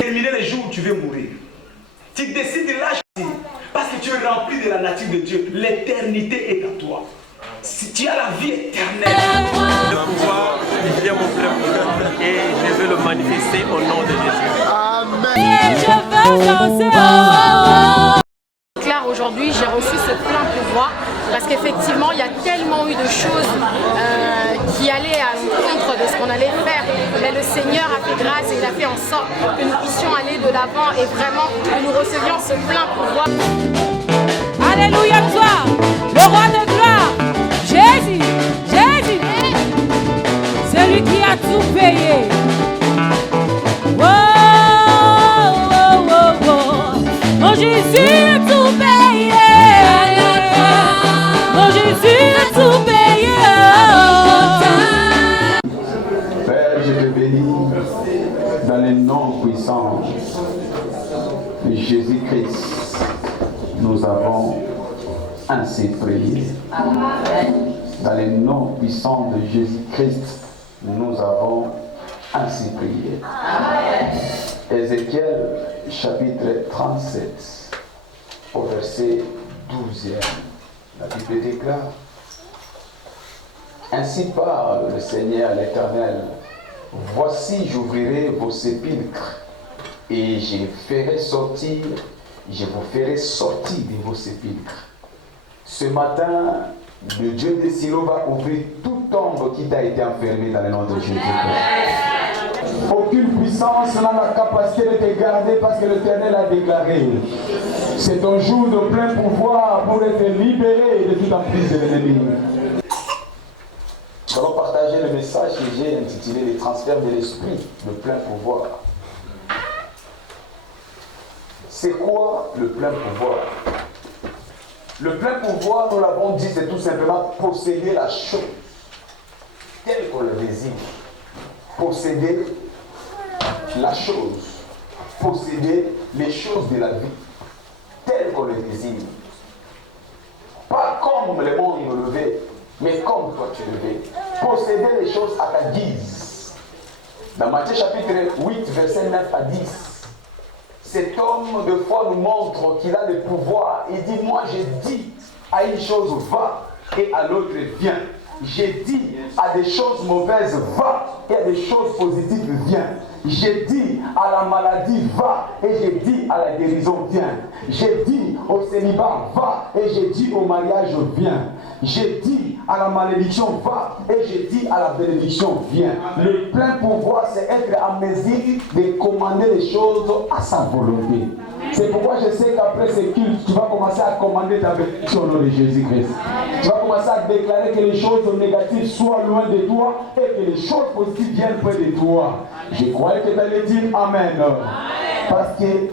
Terminer les jours où tu veux mourir. Tu décides de lâcher parce que tu es rempli de la nature de Dieu. L'éternité est à toi. Si tu as la vie éternelle. Le pouvoir vient mon plein pouvoir et je veux le manifester au nom de Jésus. Amen. Et je veux danser. Claire, aujourd'hui, j'ai reçu ce plein pouvoir parce qu'effectivement, il y a tellement eu de choses qui allaient à l'encontre de ce qu'on allait faire. Mais le Seigneur a fait grâce et il a fait en sorte que nous puissions aller de l'avant et vraiment que nous recevions ce plein pouvoir. Alléluia, toi, le roi de gloire, Jésus, Jésus, celui qui a tout payé. Oh, oh, oh, oh. Mon Jésus a tout payé. Mon Jésus a tout payé. Père, je te bénis dans les noms puissants de Jésus-Christ. Nous avons ainsi prié. Dans les noms puissants de Jésus-Christ, nous avons ainsi prié. Ézéchiel chapitre 37, au verset 12e. La Bible déclare: Ainsi parle le Seigneur l'Éternel, voici j'ouvrirai vos sépulcres et je vous ferai sortir de vos sépulcres. Ce matin, le Dieu des Silo va ouvrir toute ombre qui t'a été enfermée dans le nom de Jésus-Christ. Aucune puissance n'a la capacité de te garder parce que l'Éternel a déclaré. C'est ton jour de plein pouvoir pour être libéré de toute emprise de l'ennemi. Nous allons partager le message que j'ai intitulé « Les transferts de l'esprit, le plein pouvoir ». C'est quoi le plein pouvoir? Le plein pouvoir, nous l'avons dit, c'est tout simplement posséder la chose telle qu'on le désire. Posséder la chose. Posséder les choses de la vie telles qu'on le désire. Pas comme le monde le veut, mais comme toi tu le veux. Posséder les choses à ta guise. Dans Matthieu chapitre 8, verset 9 à 10, cet homme de foi nous montre qu'il a le pouvoir. Il dit, moi j'ai dit à une chose va et à l'autre viens. J'ai dit à des choses mauvaises va et à des choses positives viens. J'ai dit à la maladie va et j'ai dit à la guérison viens. J'ai dit au célibat va et j'ai dit au mariage viens. J'ai dit à la malédiction va et j'ai dit à la bénédiction viens. Le plein pouvoir, c'est être en mesure de commander les choses à sa volonté. C'est pourquoi je sais qu'après ce culte, tu vas commencer à commander ta bénédiction au nom de Jésus-Christ. Tu vas commencer à déclarer que les choses négatives soient loin de toi et que les choses positives viennent près de toi. Je croyais que tu allais dire Amen. Parce que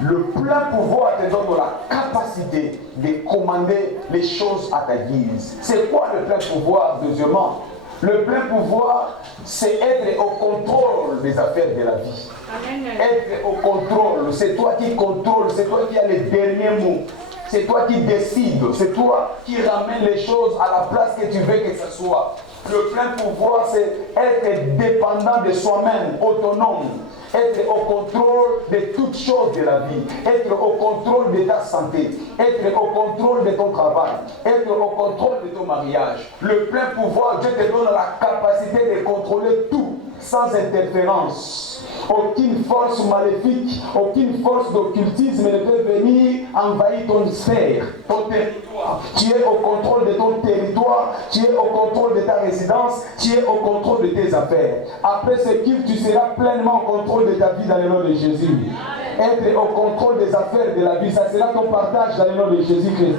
le plein pouvoir te donne la capacité de commander les choses à ta guise. C'est quoi le plein pouvoir, deuxièmement? Le plein pouvoir, c'est être au contrôle des affaires de la vie. Amen. Être au contrôle, c'est toi qui contrôle, c'est toi qui as les derniers mots. C'est toi qui décides, c'est toi qui ramène les choses à la place que tu veux que ce soit. Le plein pouvoir, c'est être dépendant de soi-même, autonome. Être au contrôle de toutes choses de la vie, être au contrôle de ta santé, être au contrôle de ton travail, être au contrôle de ton mariage. Le plein pouvoir, Dieu te donne la capacité de contrôler tout sans interférence. Aucune force maléfique, aucune force d'occultisme ne peut venir envahir ton sphère, ton territoire. Tu es au contrôle de ton territoire, tu es au contrôle de ta résidence, tu es au contrôle de tes affaires. Après ce culte, tu seras pleinement au contrôle de ta vie dans le nom de Jésus. Être au contrôle des affaires de la vie, ça sera ton partage dans le nom de Jésus-Christ.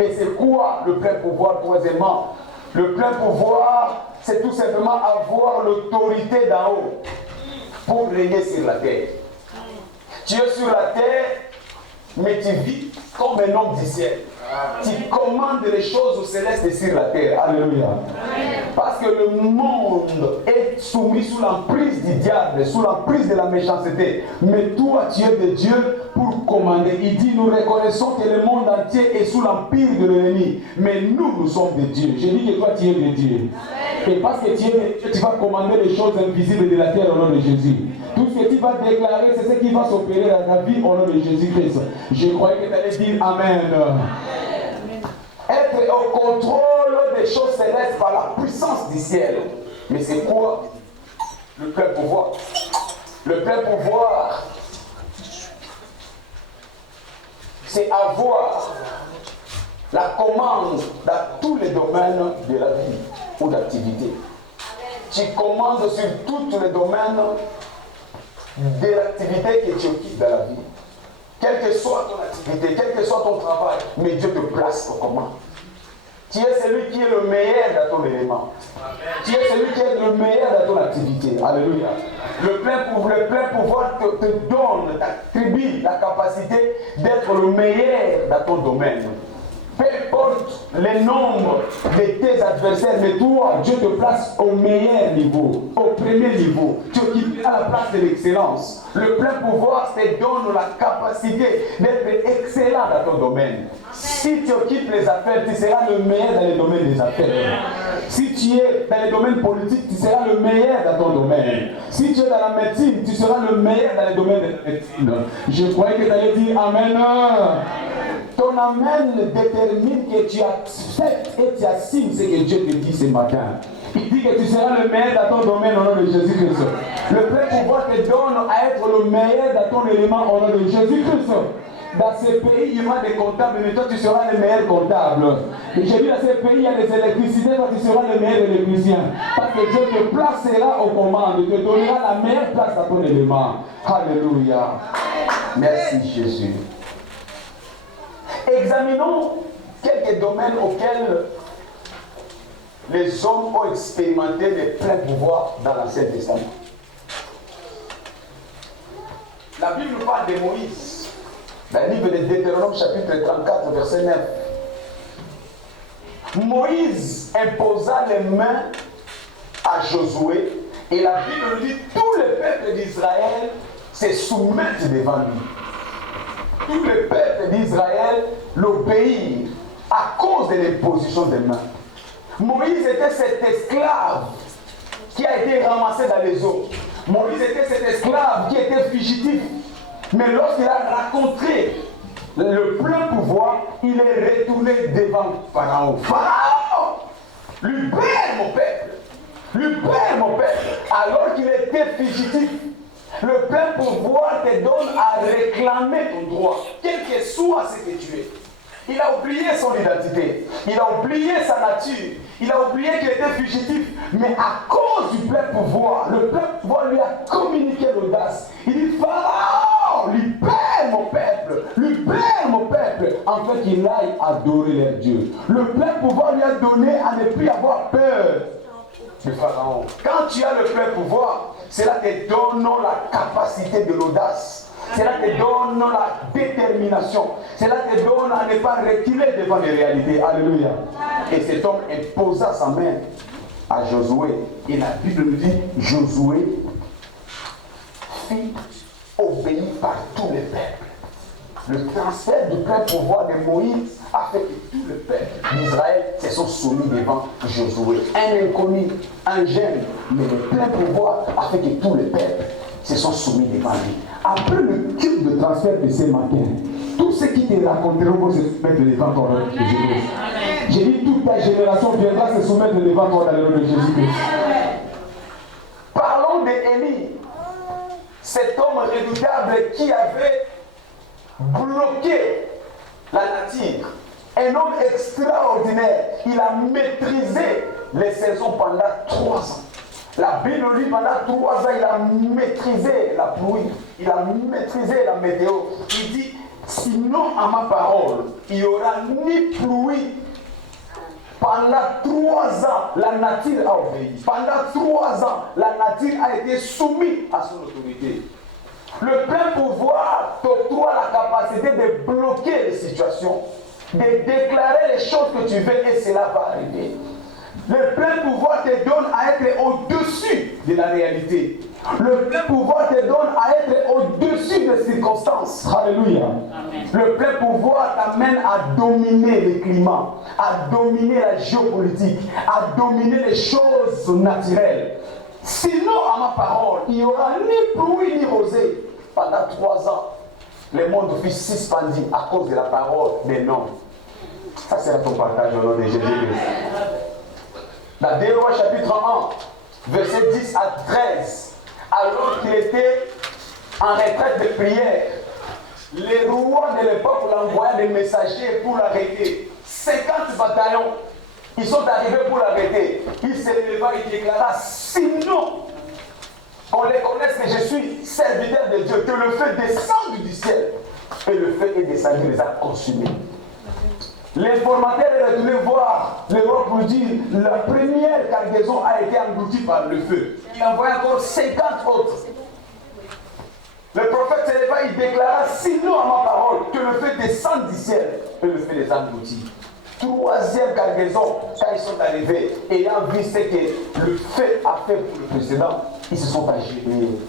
Et c'est quoi le plein pouvoir, troisièmement? Le plein pouvoir, c'est tout simplement avoir l'autorité d'en haut pour régner sur la terre. Tu es sur la terre, mais tu vis comme un homme du ciel. Tu commandes les choses célestes sur la terre. Alléluia. Parce que le monde est soumis sous l'emprise du diable, sous l'emprise de la méchanceté. Mais toi, tu es de Dieu pour commander. Il dit, nous reconnaissons que le monde entier est sous l'empire de l'ennemi. Mais nous sommes de Dieu. Je dis que toi, tu es de Dieu. Et parce que tu es de Dieu, tu vas commander les choses invisibles de la terre au nom de Jésus. Tout ce que tu vas déclarer, c'est ce qui va s'opérer dans ta vie au nom de Jésus-Christ. Je croyais que tu allais dire Amen. Être au contrôle des choses célestes par la puissance du ciel. Mais c'est quoi le plein pouvoir? Le plein pouvoir, c'est avoir la commande dans tous les domaines de la vie ou d'activité. Tu commandes sur tous les domaines de l'activité que tu occupes dans la vie. Quelle que soit ton activité, quel que soit ton travail, mais Dieu te place aux commandes. Tu es celui qui est le meilleur dans ton élément. Tu es celui qui est le meilleur dans ton activité. Alléluia. Le plein pouvoir te donne, t'attribue la capacité d'être le meilleur dans ton domaine. Peu importe les nombres de tes adversaires, mais toi, Dieu te place au meilleur niveau, au premier niveau. Tu occuperas la place de l'excellence. Le plein pouvoir te donne la capacité d'être excellent dans ton domaine. Si tu occupes les affaires, tu seras le meilleur dans les domaines des affaires. Si tu es dans les domaines politiques, tu seras le meilleur dans ton domaine. Si tu es dans la médecine, tu seras le meilleur dans les domaines de la médecine. Je croyais que tu allais dire Amen. Ton Amen détermine que tu acceptes et tu assignes ce que Dieu te dit ce matin. Il dit que tu seras le meilleur dans ton domaine au nom de Jésus-Christ. Le plein pouvoir te donne à être le meilleur dans ton élément au nom de Jésus-Christ. Dans ces pays, il y aura des comptables, mais toi tu seras le meilleur comptable. Et j'ai dit dans ces pays, il y a des électricités, toi tu seras le meilleur électricien. Parce que Dieu te placera aux commandes, te donnera la meilleure place dans ton élément. Alléluia. Merci Jésus. Examinons quelques domaines auxquels les hommes ont expérimenté les pleins pouvoirs dans l'Ancien Testament. La Bible parle de Moïse, dans le livre de Deutéronome chapitre 34, verset 9. Moïse imposa les mains à Josué et la Bible nous dit tout le peuple d'Israël se soumettent devant lui. Tout le peuple d'Israël l'obéit à cause de l'imposition des mains. Moïse était cet esclave qui a été ramassé dans les eaux. Moïse était cet esclave qui était fugitif. Mais lorsqu'il a rencontré le plein pouvoir, il est retourné devant Pharaon. Pharaon, libère mon peuple. Libère mon peuple. Alors qu'il était fugitif. Le plein pouvoir te donne à réclamer ton droit, quel que soit ce que tu es. Il a oublié son identité, il a oublié sa nature, il a oublié qu'il était fugitif, mais à cause du plein pouvoir, le plein pouvoir lui a communiqué l'audace. Il dit Pharaon, libère mon peuple, afin qu'il aille adorer leur Dieu. Le plein pouvoir lui a donné à ne plus avoir peur de Pharaon. Quand tu as le plein pouvoir, cela te donne la capacité de l'audace. Cela te donne la détermination. Cela te donne à ne pas reculer devant les réalités. Alléluia. Et cet homme imposa sa main à Josué. Et la Bible nous dit, Josué fit obéir par tous les peuples. Le transfert du plein pouvoir de Moïse a fait que tout le peuple d'Israël se sont soumis devant Josué. Un inconnu, un jeune, mais le plein pouvoir a fait que tout le peuple se sont soumis devant lui. Après le culte de transfert de ce matin, tous ceux qui te raconteront vont se soumettre devant toi dans le nom de Jésus-Christ. J'ai dit toute ta génération viendra se soumettre devant toi dans le nom de Jésus-Christ. Parlons d'Élie, cet homme redoutable qui avait bloqué la nature. Un homme extraordinaire. Il a maîtrisé les saisons pendant 3 ans. La Bible dit pendant 3 ans, il a maîtrisé la pluie. Il a maîtrisé la météo. Il dit, sinon à ma parole, il n'y aura ni pluie. Pendant 3 ans, la nature a obéi. Pendant 3 ans, la nature a été soumise à son autorité. Le plein pouvoir t'octroie la capacité de bloquer les situations, de déclarer les choses que tu veux et cela va arriver. Le plein pouvoir te donne à être au-dessus de la réalité. Le plein pouvoir te donne à être au-dessus des circonstances. Alléluia. Amen. Le plein pouvoir t'amène à dominer le climat, à dominer la géopolitique, à dominer les choses naturelles. Sinon, à ma parole, il n'y aura ni pluie ni rosée. Pendant 3 ans, le monde fut suspendu à cause de la parole des noms. Ça, c'est ton partage au nom de Jésus-Christ. Dans 2 Rois chapitre 1, verset 10 à 13, alors qu'il était en retraite de prière, les rois de l'époque l'envoyaient des messagers pour l'arrêter. 50 bataillons, ils sont arrivés pour l'arrêter. Il s'est levé et déclara, sinon, on les connaisse que je suis serviteur de Dieu, que le feu descende du ciel. Et le feu est descendu, les a consumés. L'informateur est retourné voir le roi pour dire, la première cargaison a été engloutie par le feu. Il a envoyé encore 50 autres. Le prophète se leva, il déclara, sinon à ma parole, que le feu descende du ciel. Et le feu les a engloutis. 3e cargaison, quand ils sont arrivés, ayant vu ce que le feu a fait pour le précédent, ils se sont agenouillés.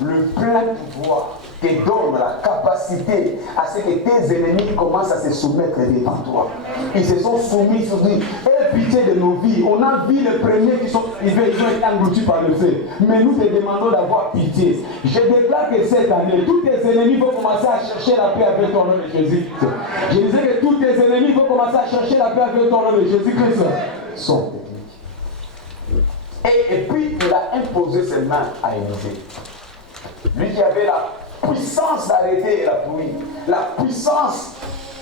Le plein pouvoir te donne la capacité à ce que tes ennemis commencent à se soumettre devant toi. Ils se sont soumis, ils se sont dit, aie pitié de nos vies. On a vu les premiers qui sont arrivés, ils ont été engloutis par le feu. Mais nous te demandons d'avoir pitié. Je déclare que cette année, tous tes ennemis vont commencer à chercher la paix avec ton nom de Jésus-Christ. Je disais que tous tes ennemis vont commencer à chercher la paix avec ton nom de Jésus-Christ. Sont et puis il a imposé ses mains à Élisée. Lui qui avait la puissance d'arrêter la pluie, la puissance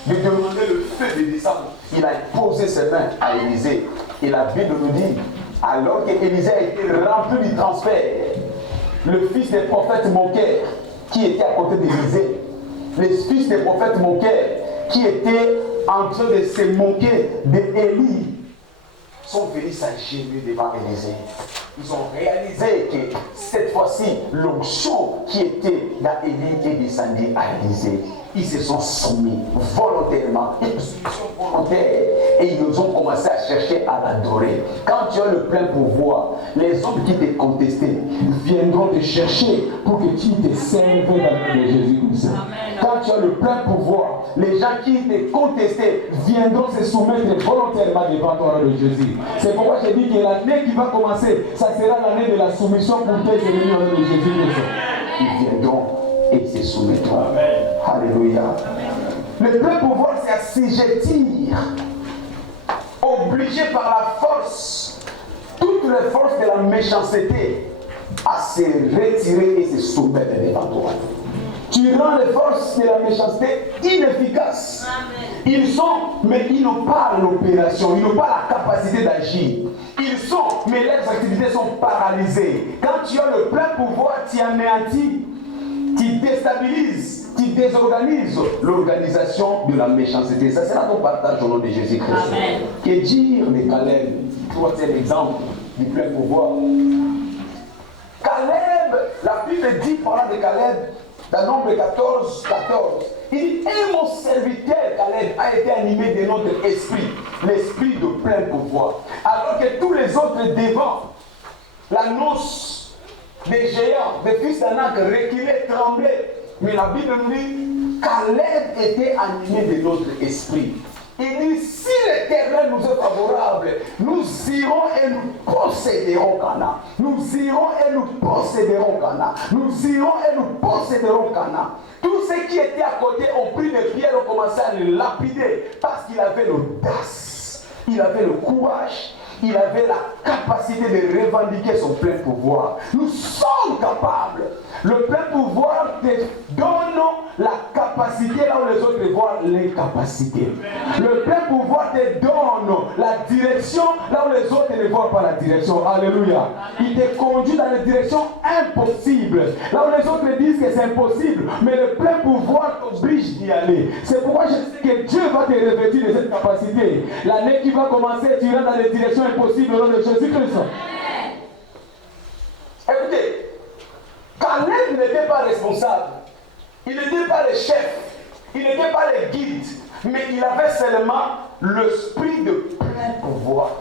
de demander le feu de descendre, il a posé ses mains à Élisée. Et la Bible nous dit, alors qu'Élisée a été rempli du transfert, le fils des prophètes moqueurs qui était à côté d'Élisée, les fils des prophètes moqueurs qui étaient en train de se moquer d'Élie, sont venus s'agenouiller devant Élisée. Ils ont réalisé que cette fois-ci, l'onction qui était dans Élie est descendue à Élisée. Ils se sont soumis volontairement, et ils ont commencé à chercher à l'adorer. Quand tu as le plein pouvoir, les hommes qui te contestaient viendront te chercher pour que tu te serves dans le nom de Jésus-Christ. Quand tu as le plein pouvoir, les gens qui te contestaient viendront se soumettre volontairement devant toi de Jésus. C'est pourquoi je dis que l'année qui va commencer, ça sera l'année de la soumission pour tes ennemis au nom de Jésus-Christ. Ils viendront et se soumettront. Alléluia. Le plein pouvoir, c'est assujettir, obligé par la force, toutes les forces de la méchanceté à se retirer et se soumettre devant toi. Tu rends les forces de la méchanceté inefficaces. Ils sont, mais ils n'ont pas l'opération, ils n'ont pas la capacité d'agir. Ils sont, mais leurs activités sont paralysées. Quand tu as le plein pouvoir, tu anéantis, tu déstabilises, tu désorganises l'organisation de la méchanceté. Ça sera ton partage au nom de Jésus-Christ. Que dire de Caleb? Toi, c'est l'exemple du plein pouvoir. Caleb, la Bible dit parlant de Caleb, dans Nombre 14, il dit, et mon serviteur Caleb a été animé de notre esprit, l'esprit de plein pouvoir. Alors que tous les autres devant la noce des géants, des fils d'Anak reculés, tremblaient. Mais la Bible nous dit, Caleb était animé de notre esprit. Il dit, si l'Éternel nous est favorable, nous irons et nous posséderons Canaan. Nous irons et nous posséderons Canaan. Nous irons et nous posséderons Canaan. Tous ceux qui étaient à côté ont pris des pierres et ont commencé à le lapider parce qu'il avait l'audace, il avait le courage, il avait la capacité de revendiquer son plein pouvoir. Nous sommes capables. Le plein pouvoir te donne la capacité là où les autres voient l'incapacité. Le plein pouvoir te donne la direction là où les autres ne voient pas la direction. Alléluia. Il te conduit dans les directions impossibles. Là où les autres disent que c'est impossible. Mais le plein pouvoir t'oblige d'y aller. C'est pourquoi je sais que Dieu va te revêtir de cette capacité. L'année qui va commencer, tu iras dans les directions impossibles au nom de Jésus-Christ. Écoutez, Caleb n'était pas responsable. Il n'était pas le chef. Il n'était pas le guide. Mais il avait seulement l'esprit de plein pouvoir.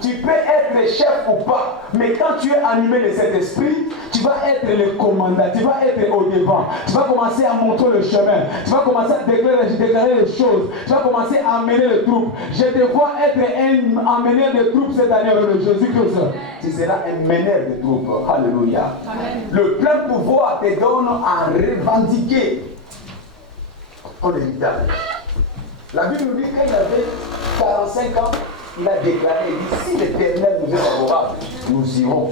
Tu peux être chef ou pas, mais quand tu es animé de cet esprit, tu vas être le commandant, tu vas être au devant, tu vas commencer à montrer le chemin, tu vas commencer à déclarer les choses, tu vas commencer à amener les troupes. Je te vois être un meneur de troupes cette année au nom de Jésus-Christ. Tu seras un meneur de troupes. Alléluia. Amen. Le plein pouvoir te donne à revendiquer ton héritage. La Bible nous dit qu'il avait 45 ans. Il a déclaré, il dit, si l'Éternel nous est favorable, nous irons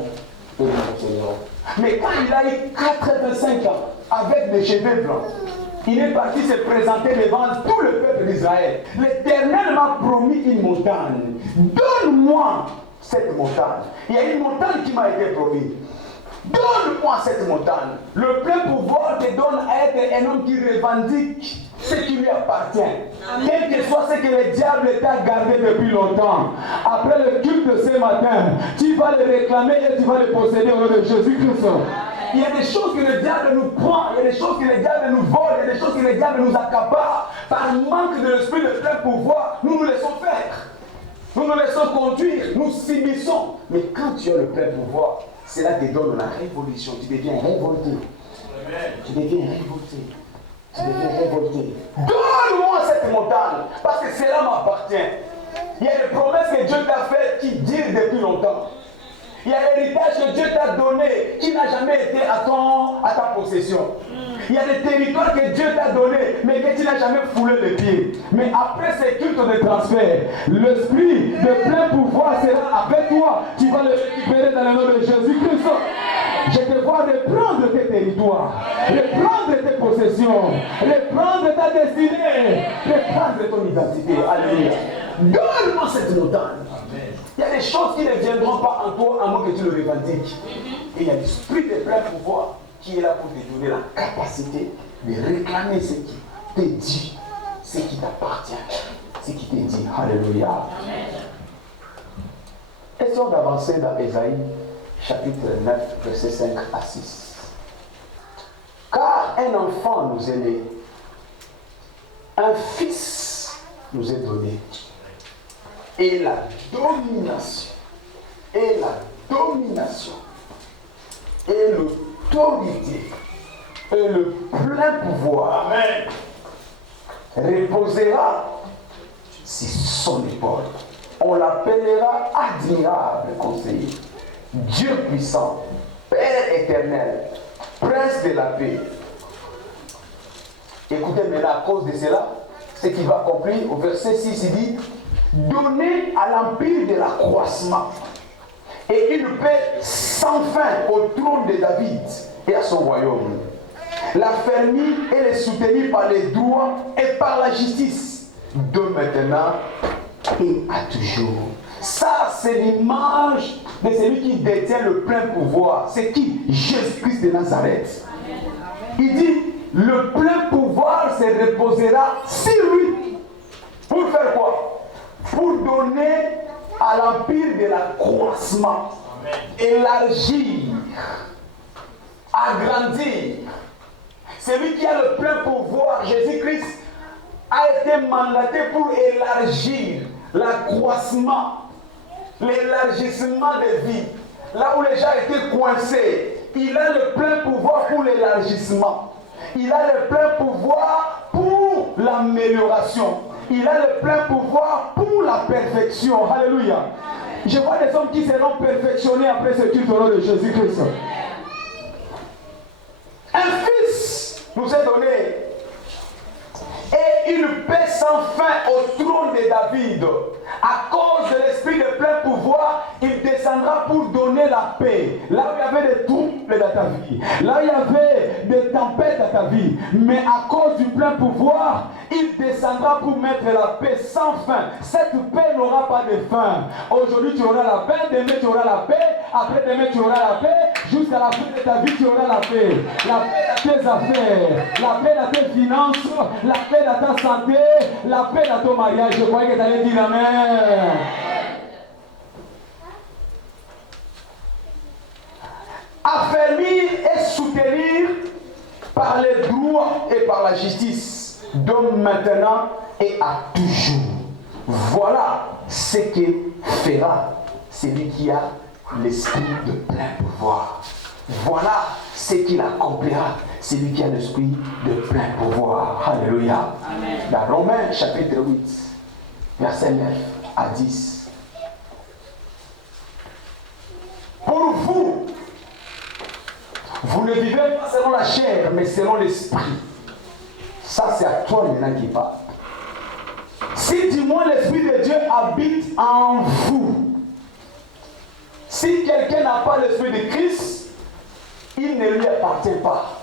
et nous obtiendrons. Mais quand il a eu 85 ans, avec des cheveux blancs, il est parti se présenter devant tout le peuple d'Israël. L'Éternel m'a promis une montagne. Donne-moi cette montagne. Il y a une montagne qui m'a été promise. Donne-moi cette montagne. Le plein pouvoir te donne à être un homme qui revendique ce qui lui appartient. Quel que soit ce que le diable t'a gardé depuis longtemps. Après le culte de ce matin, tu vas le réclamer et tu vas le posséder au nom de Jésus-Christ. Il y a des choses que le diable nous prend, il y a des choses que le diable nous vole, il y a des choses que le diable nous accapare. Par manque de l'esprit de plein pouvoir, nous nous laissons faire. Nous nous laissons conduire, nous subissons. Mais quand tu as le plein pouvoir, cela te donne la révolution. Tu deviens révolté. Tu deviens révolté. Tu deviens révolté. Donne-moi cette montagne, parce que cela m'appartient. Il y a des promesses que Dieu t'a faites qui durent depuis longtemps. Il y a l'héritage que Dieu t'a donné qui n'a jamais été à ta possession. Il y a des territoires que Dieu t'a donné, mais que tu n'as jamais foulé les pieds. Mais après ces cultes de transfert, l'esprit de plein pouvoir sera avec toi. Tu vas le récupérer dans le nom de Jésus-Christ. Je te vois reprendre tes territoires, reprendre tes possessions, reprendre ta destinée, reprendre ton identité. Alléluia. Donne-moi cette montagne. Il y a des choses qui ne viendront pas en toi à moins que tu le revendiques. Et il y a l'esprit de plein pouvoir qui est là pour te donner la capacité de réclamer ce qui te dit, ce qui t'appartient, ce qui te dit. Alléluia. Essayons d'avancer dans Ésaïe, chapitre 9, versets 5 à 6. Car un enfant nous est né, un fils nous est donné, et la domination, et l'autorité, et le plein pouvoir, amen, reposera sur son épaule. On l'appellera admirable conseiller, Dieu puissant, Père éternel, Prince de la paix. Écoutez maintenant, à cause de cela, ce qui va accomplir au verset 6, il dit: donner à l'empire de l'accroissement et une paix sans fin au trône de David et à son royaume. L'affermir et le soutenir par les droits et par la justice, de maintenant et à toujours. Ça, c'est l'image de celui qui détient le plein pouvoir. C'est qui? Jésus-Christ de Nazareth. Il dit, le plein pouvoir se reposera sur lui. Pour faire quoi? Pour donner à l'empire de l'accroissement, élargir, agrandir. Celui qui a le plein pouvoir, Jésus-Christ, a été mandaté pour élargir l'accroissement, l'élargissement des vies. Là où les gens étaient coincés, il a le plein pouvoir pour l'élargissement. Il a le plein pouvoir pour l'amélioration. Il a le plein pouvoir pour la perfection. Alléluia. Je vois des hommes qui seront perfectionnés après ce culte au nom de Jésus-Christ. Un fils nous est donné et une paix sans fin au trône de David. À cause de l'esprit de plein pouvoir, il descendra pour donner la paix. Là où il y avait des troubles dans ta vie, là où il y avait des tempêtes dans ta vie, mais à cause du plein pouvoir, il descendra pour mettre la paix sans fin. Cette paix n'aura pas de fin. Aujourd'hui tu auras la paix, demain tu auras la paix, après demain tu auras la paix, jusqu'à la fin de ta vie tu auras la paix. La paix dans tes affaires, la paix dans tes finances, la paix dans ta santé, la paix dans ton mariage. Je croyais que tu allais dire amen. Affermir et soutenir par les droits et par la justice, donc maintenant et à toujours. Voilà ce que fera celui qui a l'esprit de plein pouvoir. Voilà ce qu'il accomplira, celui qui a l'esprit de plein pouvoir. Alléluia. Amen. Dans Romains chapitre 8, verset 9 à 10. Pour vous, vous ne vivez pas selon la chair, mais selon l'esprit. Ça, c'est à toi maintenant qui parle. Si du moins l'Esprit de Dieu habite en vous, si quelqu'un n'a pas l'Esprit de Christ, il ne lui appartient pas.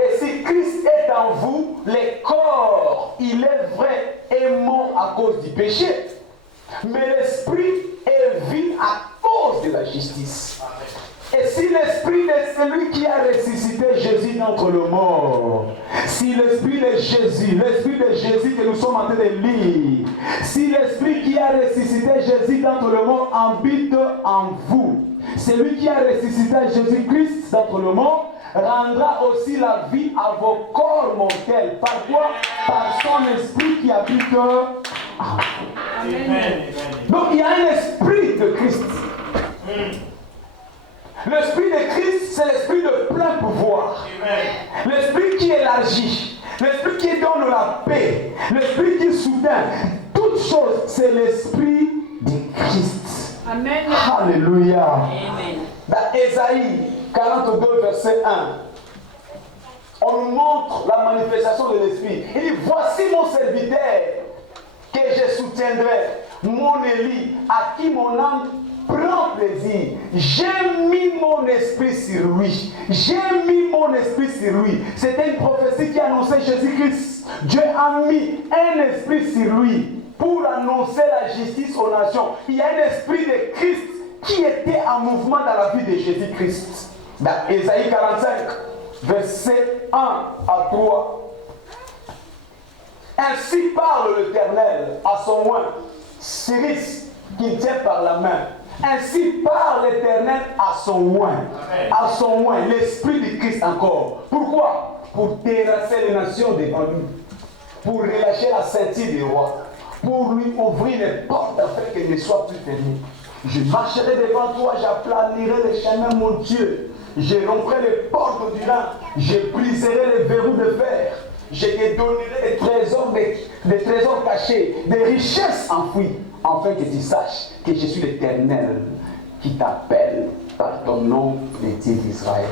Et si Christ est en vous, le corps, il est vrai, est mort à cause du péché. Mais l'Esprit est vide à cause de la justice. Et si l'Esprit de celui qui a ressuscité Jésus d'entre les morts, si l'Esprit de Jésus que nous sommes en train de lire, si l'Esprit qui a ressuscité Jésus d'entre les morts habite en vous, celui qui a ressuscité Jésus-Christ d'entre les morts rendra aussi la vie à vos corps mortels. Par quoi? Par son Esprit qui habite en vous. Amen. Donc il y a un Esprit de Christ. L'Esprit de Christ, c'est l'Esprit de plein pouvoir. L'Esprit qui élargit, l'Esprit qui donne la paix, l'Esprit qui soutient. Toutes choses, c'est l'Esprit de Christ. Amen. Alléluia. Amen. Dans Ésaïe 42, verset 1, on nous montre la manifestation de l'Esprit. Il dit, voici mon serviteur que je soutiendrai, mon Élie, à qui mon âme prends plaisir. J'ai mis mon esprit sur lui. J'ai mis mon esprit sur lui. C'était une prophétie qui annonçait Jésus-Christ. Dieu a mis un esprit sur lui pour annoncer la justice aux nations. Il y a un esprit de Christ qui était en mouvement dans la vie de Jésus-Christ. Dans Ésaïe 45, verset 1 à 3. Ainsi parle l'Éternel à son oint, Cyrus, qu'il tient par la main. Ainsi parle l'Éternel à son oint. À son oint, l'Esprit de Christ encore. Pourquoi? Pour terrasser les nations devant lui. Pour relâcher la ceinture des rois. Pour lui ouvrir les portes afin qu'elles ne soient plus fermées. Je marcherai devant toi, j'aplanirai les chemins, mon Dieu. Je romprai les portes du Rhin. Je briserai les verrous de fer. Je te donnerai des trésors cachés, des richesses enfouies, afin que tu saches que je suis l'Éternel qui t'appelle par ton nom, le Dieu d'Israël.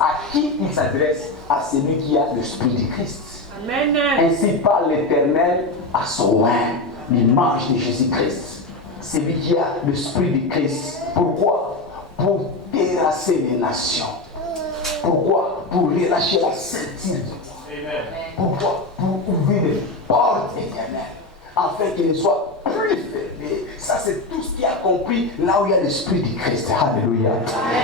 À qui il s'adresse? À celui qui a l'Esprit de Christ. Amen. Ainsi parle l'Éternel à son oint, l'image de Jésus-Christ. Celui qui a l'Esprit de Christ. Pourquoi? Pour terrasser les nations. Pourquoi? Pour relâcher la ceinture. Pourquoi? Pour ouvrir les portes éternelles, afin qu'il ne soit plus fermé. Ça, c'est tout ce qui a compris là où il y a l'Esprit du Christ. Alléluia.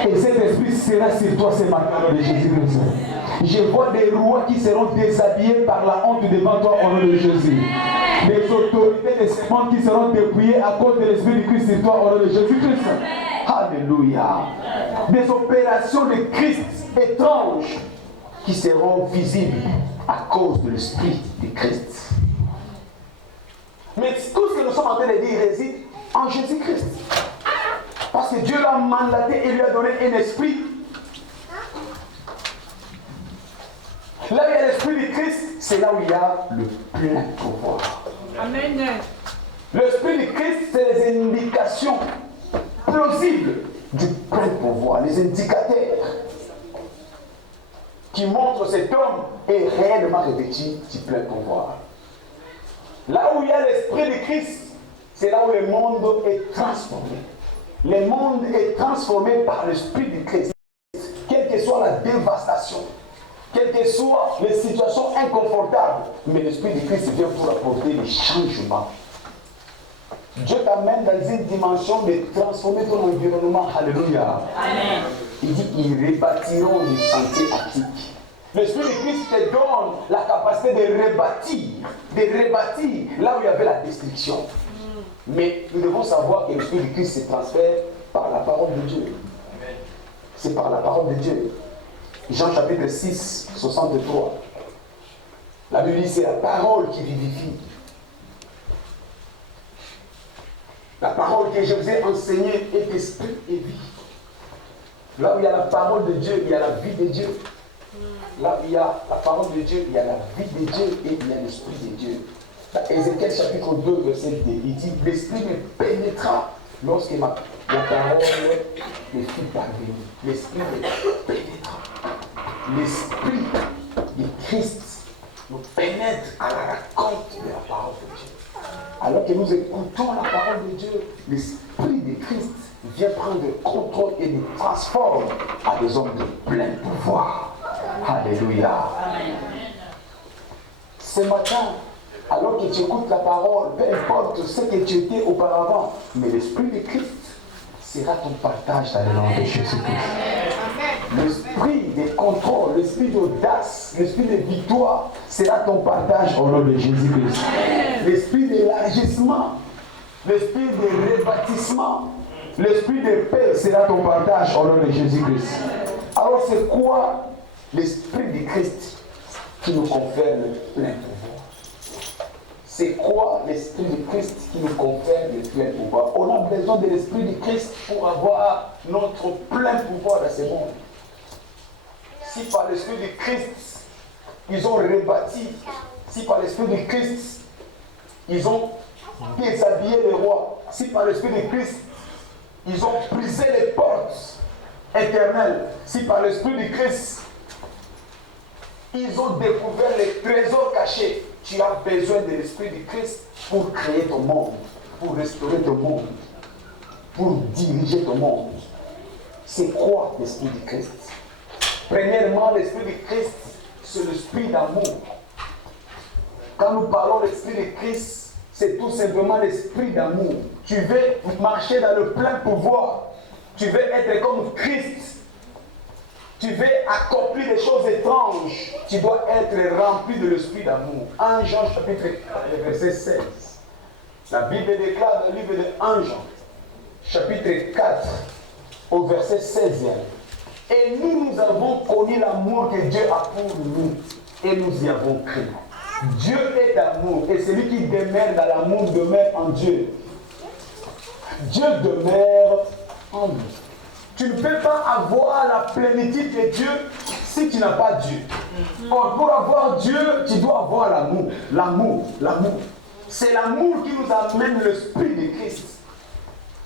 Et cet Esprit sera sur toi ce matin de Jésus-Christ. Je vois des rois qui seront déshabillés par la honte devant toi au nom de Jésus. Des autorités de ce monde qui seront dépouillées à cause de l'Esprit du Christ sur toi au nom de Jésus-Christ. Alléluia. Des opérations de Christ étranges qui seront visibles à cause de l'Esprit de Christ. Mais tout ce que nous sommes en train de dire réside en Jésus-Christ. Parce que Dieu l'a mandaté et lui a donné un esprit. Là où il y a l'Esprit de Christ, c'est là où il y a le plein pouvoir. Amen. L'Esprit de Christ, c'est les indications plausibles du plein pouvoir, les indicateurs qui montrent cet homme est réellement revêtu du plein pouvoir. Là où il y a l'Esprit de Christ, c'est là où le monde est transformé. Le monde est transformé par l'Esprit de Christ. Quelle que soit la dévastation, quelles que soient les situations inconfortables, mais l'Esprit de Christ vient pour apporter des changements. Dieu t'amène dans une dimension de transformer ton environnement. Alléluia. Amen. Il dit qu'ils rebâtiront les sentiers actifs. L'Esprit de Christ te donne la capacité de rebâtir là où il y avait la destruction. Mais nous devons savoir que l'Esprit de Christ se transfère par la parole de Dieu. C'est par la parole de Dieu. Jean chapitre 6, 63. La Bible dit c'est la parole qui vivifie. La parole que je vous ai enseignée est esprit et vie. Là où il y a la parole de Dieu, il y a la vie de Dieu. Là où il y a la parole de Dieu, il y a la vie de Dieu et il y a l'esprit de Dieu. Dans Ézéchiel chapitre 2, verset 2, il dit, l'esprit me pénétra lorsque la parole me fut parvenue. L'esprit me pénétra. L'esprit de Christ nous pénètre à la raconte de la parole de Dieu. Alors que nous écoutons la parole de Dieu, l'esprit de Christ vient prendre le contrôle et nous transforme à des hommes de plein pouvoir. Alléluia. Ce matin, alors que tu écoutes la parole, peu importe ce que tu étais auparavant, mais l'esprit de Christ sera ton partage dans le nom de Jésus-Christ. L'esprit de contrôle, l'esprit d'audace, l'esprit de victoire sera ton partage au nom de Jésus-Christ. L'esprit d'élargissement, l'esprit de rebâtissement, l'esprit de paix sera ton partage au nom de Jésus-Christ. Alors c'est quoi l'esprit de Christ qui nous confère le plein pouvoir? C'est quoi l'esprit de Christ qui nous confère le plein pouvoir? On a besoin de l'esprit de Christ pour avoir notre plein pouvoir dans ce monde. Si par l'esprit de Christ, ils ont rebâti, si par l'esprit de Christ, ils ont déshabillé les rois, si par l'esprit de Christ, ils ont brisé les portes éternelles, si par l'esprit de Christ, ils ont découvert les trésors cachés, tu as besoin de l'esprit de Christ pour créer ton monde, pour restaurer ton monde, pour diriger ton monde. C'est quoi l'esprit de Christ? Premièrement, l'esprit de Christ, c'est l'esprit d'amour. Quand nous parlons de l'esprit de Christ, c'est tout simplement l'esprit d'amour. Tu veux marcher dans le plein pouvoir. Tu veux être comme Christ. Tu veux accomplir des choses étranges. Tu dois être rempli de l'esprit d'amour. 1 Jean chapitre 4, verset 16. La Bible déclare dans le livre de 1 Jean, chapitre 4, au verset 16. Et nous avons connu l'amour que Dieu a pour nous. Et nous y avons cru. Dieu est amour. Et celui qui demeure dans l'amour demeure en Dieu. Dieu demeure en nous. Tu ne peux pas avoir la plénitude de Dieu si tu n'as pas Dieu. Or, pour avoir Dieu, tu dois avoir l'amour. L'amour. C'est l'amour qui nous amène l'esprit de Christ.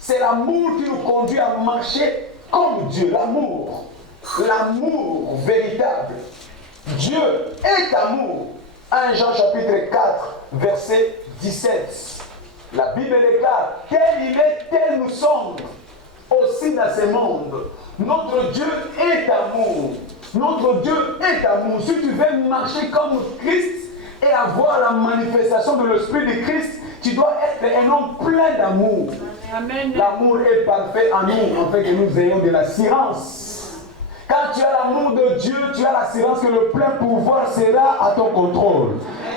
C'est l'amour qui nous conduit à marcher comme Dieu. L'amour. L'amour véritable. Dieu est amour. 1 Jean chapitre 4, verset 17. La Bible déclare, tel il est, tel nous sommes. Aussi dans ce monde, notre Dieu est amour. Notre Dieu est amour. Si tu veux marcher comme Christ et avoir la manifestation de l'Esprit de Christ, tu dois être un homme plein d'amour. L'amour est parfait en nous, afin que nous ayons de l'assurance. Quand tu as l'amour de Dieu, tu as l'assurance que le plein pouvoir sera à ton contrôle.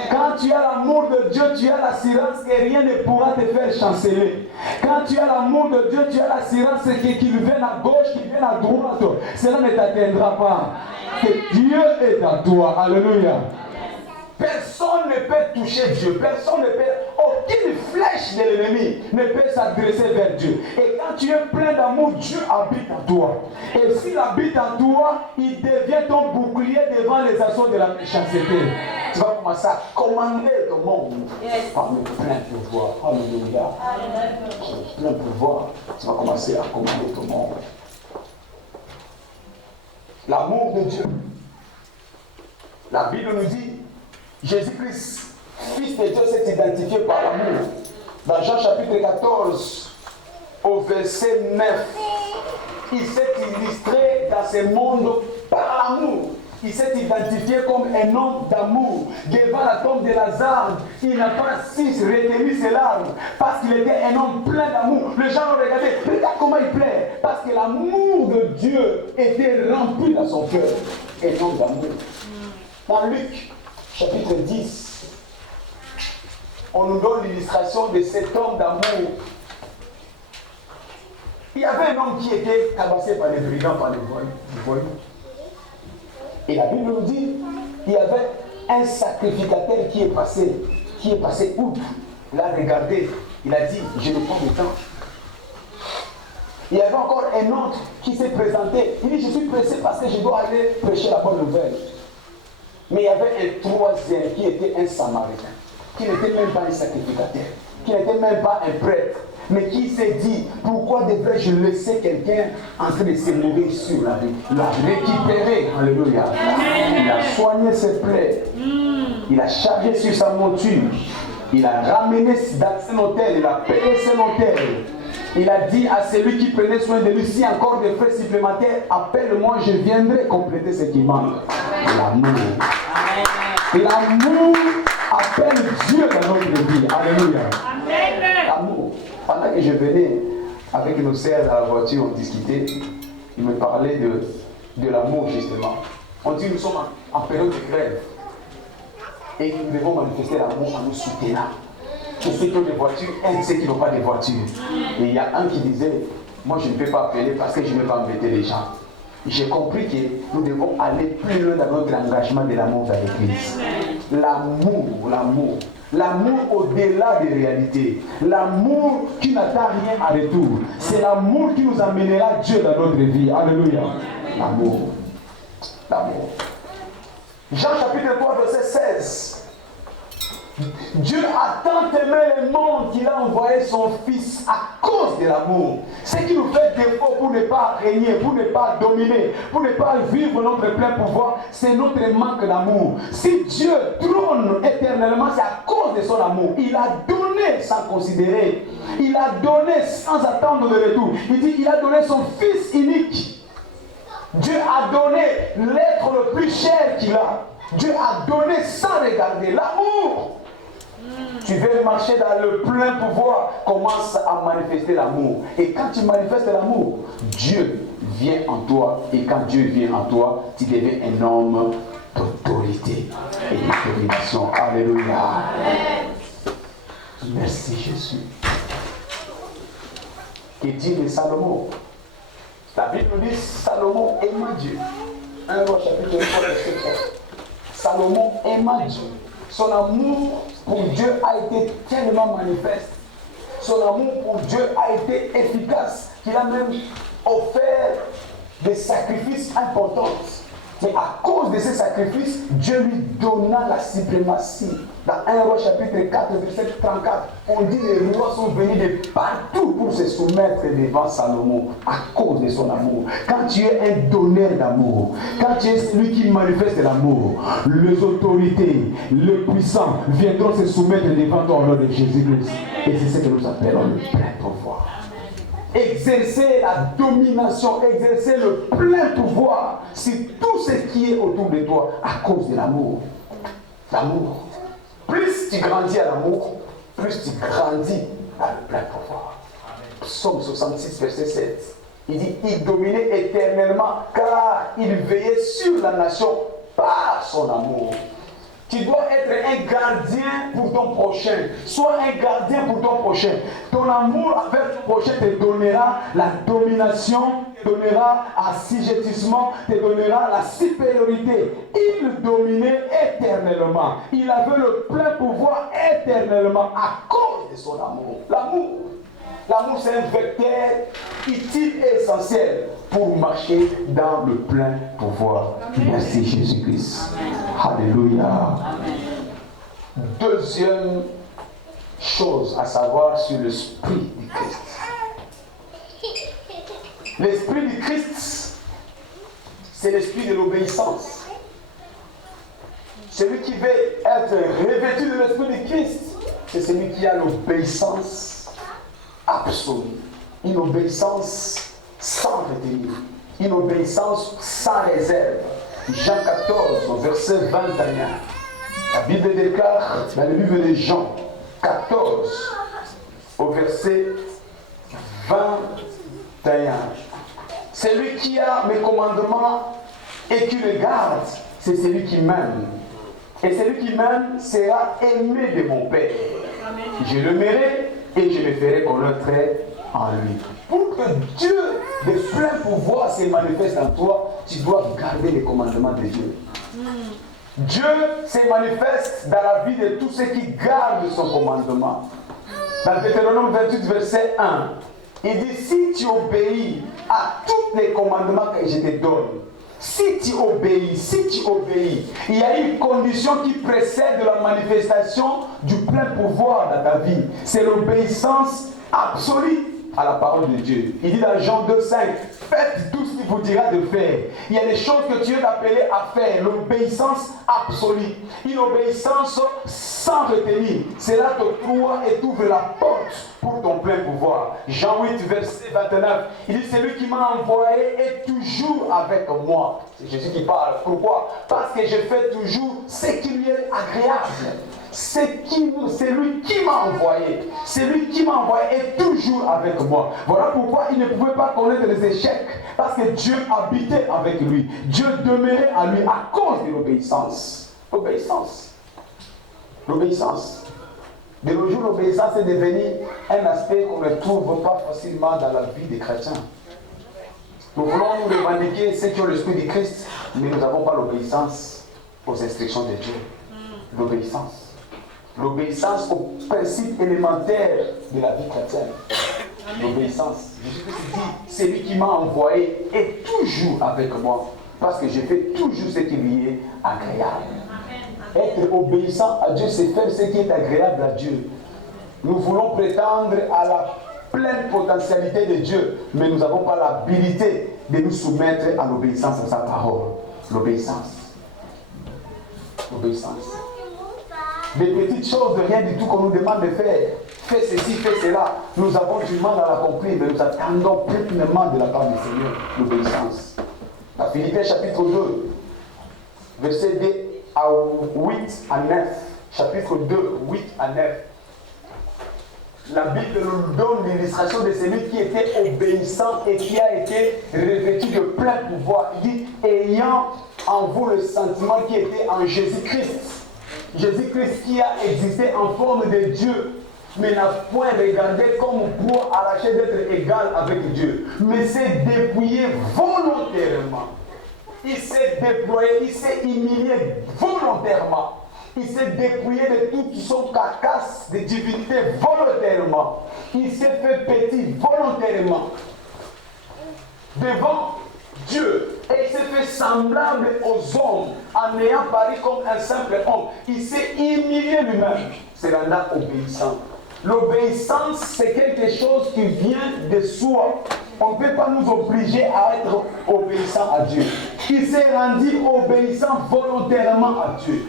Quand tu as l'amour de Dieu, tu as l'assurance que rien ne pourra te faire chanceler. Quand tu as l'amour de Dieu, tu as l'assurance que qu'il vienne à gauche, qu'il vienne à droite, cela ne t'atteindra pas. Que Dieu est à toi. Alléluia. Personne ne peut toucher Dieu. Personne ne peut. Aucune flèche de l'ennemi ne peut s'adresser vers Dieu. Et quand tu es plein d'amour, Dieu habite en toi. Et s'il habite en toi, il devient ton bouclier devant les assauts de la méchanceté. Tu vas commencer à commander ton monde par le plein pouvoir. Alléluia. Le plein pouvoir. Tu vas commencer à commander ton monde. L'amour de Dieu. La Bible nous dit, Jésus-Christ, Fils de Dieu, s'est identifié par l'amour. Dans Jean chapitre 14, au verset 9, il s'est illustré dans ce monde par l'amour. Il s'est identifié comme un homme d'amour. Devant la tombe de Lazare, il n'a pas si retenu ses larmes parce qu'il était un homme plein d'amour. Les gens l'ont regardé, regarde comment il plaît. Parce que l'amour de Dieu était rempli dans son cœur. Un homme d'amour. Dans Luc, chapitre 10, on nous donne l'illustration de cet homme d'amour. Il y avait un homme qui était tabassé par les brigands, par les voyous. Et la Bible nous dit, il y avait un sacrificateur qui est passé outre. Là, regardez, Il a dit, je me prends du temps. Il y avait encore un autre qui s'est présenté. Il dit, je suis pressé parce que je dois aller prêcher la bonne nouvelle. Mais il y avait un troisième qui était un samaritain, qui n'était même pas un sacrificateur, qui n'était même pas un prêtre, mais qui s'est dit, pourquoi devrais-je laisser quelqu'un en train de se mourir sur la rue, la récupérer, alléluia. Il a soigné ses plaies, il a chargé sur sa monture, il a ramené dans son hôtel, il a payé son hôtel. Il a dit à celui qui prenait soin de lui, si encore des frais supplémentaires, appelle-moi, je viendrai compléter ce qui manque. L'amour. L'amour appelle Dieu dans notre vie. Alléluia. L'amour. Pendant que je venais avec nos sœurs dans la voiture, on discutait, ils me parlaient de l'amour justement. On dit nous sommes en période de grève. Et nous devons manifester l'amour en nous soutenant. Et ceux qui ont des voitures aident ceux qui n'ont pas de voitures. Et il y a un qui disait, moi je ne peux pas appeler parce que je ne vais pas embêter les gens. J'ai compris que nous devons aller plus loin dans notre engagement de l'amour dans l'Église. L'amour, l'amour. L'amour au-delà des réalités. L'amour qui n'attend rien en retour. C'est l'amour qui nous amènera Dieu dans notre vie. Alléluia. L'amour. L'amour. Jean chapitre 3 verset 16. Dieu a tant aimé le monde qu'il a envoyé son Fils à cause de l'amour. Ce qui nous fait défaut pour ne pas régner, pour ne pas dominer, pour ne pas vivre notre plein pouvoir, c'est notre manque d'amour. Si Dieu trône éternellement, c'est à cause de son amour. Il a donné sans considérer. Il a donné sans attendre de retour. Il dit qu'il a donné son Fils unique. Dieu a donné l'être le plus cher qu'il a. Dieu a donné sans regarder l'amour. Tu veux marcher dans le plein pouvoir, commence à manifester l'amour. Et quand tu manifestes l'amour, Dieu vient en toi. Et quand Dieu vient en toi, tu deviens un homme d'autorité et de domination. Alléluia. Merci Jésus. Que dit de Salomon? La Bible nous dit Salomon aima Dieu. 1 Roi chapitre 3 verset 3. Salomon aima Dieu. Son amour pour Dieu a été tellement manifeste. Son amour pour Dieu a été efficace qu'il a même offert des sacrifices importants. Mais à cause de ces sacrifices, Dieu lui donna la suprématie. Dans 1 Roi chapitre 4, verset 34, on dit que les rois sont venus de partout pour se soumettre devant Salomon à cause de son amour. Quand tu es un donneur d'amour, quand tu es celui qui manifeste l'amour, les autorités, les puissants viendront se soumettre devant toi au nom de Jésus-Christ. Et c'est ce que nous appelons le plein pouvoir. Exercer la domination, exercer le plein pouvoir sur tout ce qui est autour de toi à cause de l'amour. L'amour. Plus tu grandis à l'amour, plus tu grandis dans le plein pouvoir. Psaume 66, verset 7. Il dit, il dominait éternellement car il veillait sur la nation par son amour. Tu dois être un gardien pour ton prochain. Sois un gardien pour ton prochain. Ton amour avec ton prochain te donnera la domination, te donnera assujettissement, te donnera la supériorité. Il dominait éternellement. Il avait le plein pouvoir éternellement à cause de son amour. L'amour. L'amour, c'est un vecteur utile et essentiel pour marcher dans le plein pouvoir. Merci Jésus-Christ. Alléluia. Deuxième chose à savoir sur l'esprit du Christ. L'esprit du Christ, c'est l'esprit de l'obéissance. Celui qui veut être revêtu de l'esprit du Christ, c'est celui qui a l'obéissance absolue, une obéissance sans retenue, une obéissance sans réserve. Jean 14, verset 21. La Bible déclare dans le livre de Jean 14, au verset 21. Celui qui a mes commandements et qui les garde, c'est celui qui m'aime. Et celui qui m'aime sera aimé de mon Père. Je le mérite et je me ferai connaître en lui. Pour que Dieu de plein pouvoir se manifeste en toi, tu dois garder les commandements de Dieu. Dieu se manifeste dans la vie de tous ceux qui gardent son commandement. Dans Deutéronome 28, verset 1, il dit, si tu obéis à tous les commandements que je te donne, si tu obéis, il y a une condition qui précède la manifestation du plein pouvoir dans ta vie. C'est l'obéissance absolue à la parole de Dieu. Il dit dans Jean 2,5, faites tout ce qu'il vous dira de faire. Il y a des choses que Dieu t'a appelé à faire. L'obéissance absolue. Une obéissance sans retenir. Cela te croit et t'ouvre la porte pour ton plein pouvoir. Jean 8, verset 29. Il dit, celui qui m'a envoyé est toujours avec moi. C'est Jésus qui parle. Pourquoi? Parce que je fais toujours ce qui lui est agréable. C'est lui qui m'a envoyé. Celui qui m'a envoyé est toujours avec moi. Voilà pourquoi il ne pouvait pas connaître les échecs. Parce que Dieu habitait avec lui. Dieu demeurait à lui à cause de l'obéissance. L'obéissance. L'obéissance. De nos jours, l'obéissance est devenue un aspect qu'on ne trouve pas facilement dans la vie des chrétiens. Nous voulons nous revendiquer ceux qui ont l'esprit du Christ, mais nous n'avons pas l'obéissance aux instructions de Dieu. L'obéissance. L'obéissance aux principes élémentaires de la vie chrétienne. L'obéissance. Jésus-Christ dit, c'est lui qui m'a envoyé est toujours avec moi. Parce que je fais toujours ce qui lui est agréable. Être obéissant à Dieu, c'est faire ce qui est agréable à Dieu. Nous voulons prétendre à la pleine potentialité de Dieu, mais nous n'avons pas l'habilité de nous soumettre à l'obéissance à sa parole. L'obéissance. L'obéissance. Des petites choses, de rien du tout qu'on nous demande de faire. Fais ceci, fais cela. Nous avons du mal à l'accomplir, mais nous attendons pleinement de la part du Seigneur l'obéissance. Dans Philippiens chapitre 2, verset 2 à 8 à 9. Chapitre 2, 8 à 9. La Bible nous donne l'illustration de celui qui était obéissant et qui a été revêtu de plein pouvoir. Il dit, ayant en vous le sentiment qui était en Jésus-Christ. Jésus-Christ qui a existé en forme de Dieu, mais n'a point regardé comme pour arracher d'être égal avec Dieu, mais s'est dépouillé volontairement. Il s'est déployé, il s'est humilié volontairement. Il s'est dépouillé de toute son carcasse de divinité volontairement. Il s'est fait petit volontairement devant Dieu. Et il s'est fait semblable aux hommes en ayant paru comme un simple homme. Il s'est humilié lui-même. C'est là obéissant. L'obéissance, c'est quelque chose qui vient de soi. On ne peut pas nous obliger à être obéissant à Dieu. Il s'est rendu obéissant volontairement à Dieu.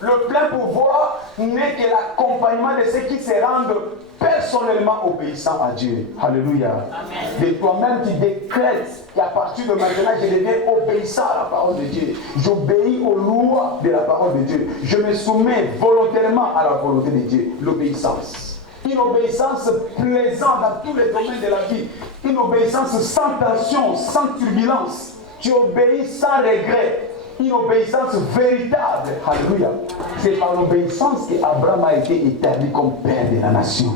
Le plein pouvoir n'est que l'accompagnement de ceux qui se rendent personnellement obéissants à Dieu. Alléluia. Amen. De toi-même, tu décrètes qu'à partir de maintenant, je deviens obéissant à la parole de Dieu. J'obéis aux lois de la parole de Dieu. Je me soumets volontairement à la volonté de Dieu. L'obéissance. Une obéissance plaisante dans tous les domaines de la vie. Une obéissance sans tension, sans turbulence. Tu obéis sans regret. Une obéissance véritable. Alléluia. C'est par l'obéissance qu'Abraham a été établi comme père de la nation.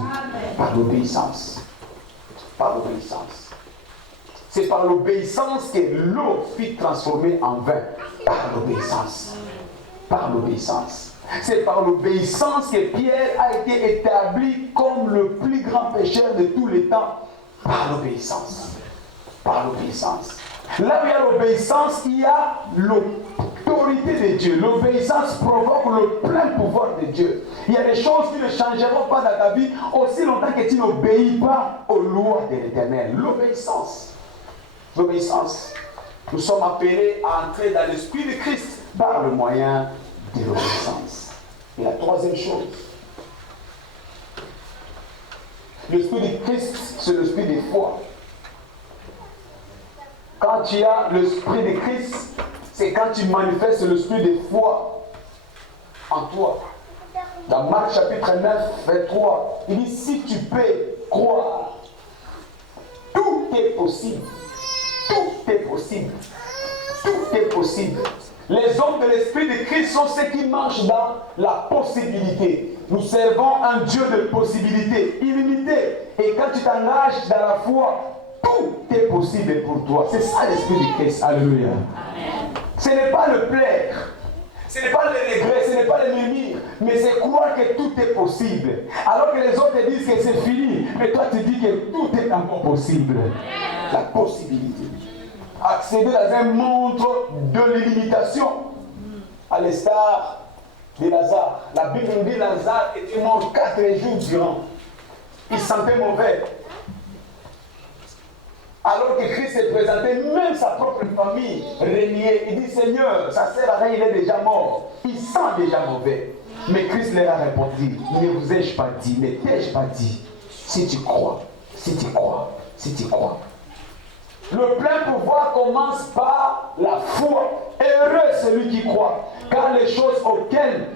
Par l'obéissance. Par l'obéissance. C'est par l'obéissance que l'eau fut transformée en vin. Par l'obéissance. Par l'obéissance. C'est par l'obéissance que Pierre a été établi comme le plus grand pécheur de tous les temps. Par l'obéissance. Par l'obéissance. Là où il y a l'obéissance, il y a l'autorité de Dieu. L'obéissance provoque le plein pouvoir de Dieu. Il y a des choses qui ne changeront pas dans ta vie aussi longtemps que tu n'obéis pas aux lois de l'Éternel. L'obéissance. L'obéissance. Nous sommes appelés à entrer dans l'esprit de Christ par le moyen de l'obéissance. Et la troisième chose, l'esprit de Christ, c'est l'esprit de foi. Quand tu as l'esprit de Christ, c'est quand tu manifestes l'esprit de foi en toi. Dans Marc chapitre 9, verset 3, il dit, si tu peux croire, tout est possible. Tout est possible. Tout est possible. Les hommes de l'esprit de Christ sont ceux qui marchent dans la possibilité. Nous servons un Dieu de possibilités illimitées. Et quand tu t'engages dans la foi, tout est possible pour toi. C'est ça l'esprit de Christ. Alléluia. Amen. Ce n'est pas le plaire. Ce n'est pas les regrets, ce n'est pas les murmures, mais c'est croire que tout est possible. Alors que les autres te disent que c'est fini, mais toi tu dis que tout est encore possible. La possibilité. Accéder dans un monde de l'imitation, à l'instar de Lazare. La Bible nous dit que Lazare était mort 4 jours durant. Il sentait mauvais. Alors que Christ s'est présenté, même sa propre famille reniait. Il dit, Seigneur, ça sert à rien, il est déjà mort. Il sent déjà mauvais. Mais Christ leur a répondu, ne vous ai-je pas dit, ne t'ai-je pas dit, si tu crois, si tu crois, si tu crois. Le plein pouvoir commence par la foi. Heureux celui qui croit, car les choses auxquelles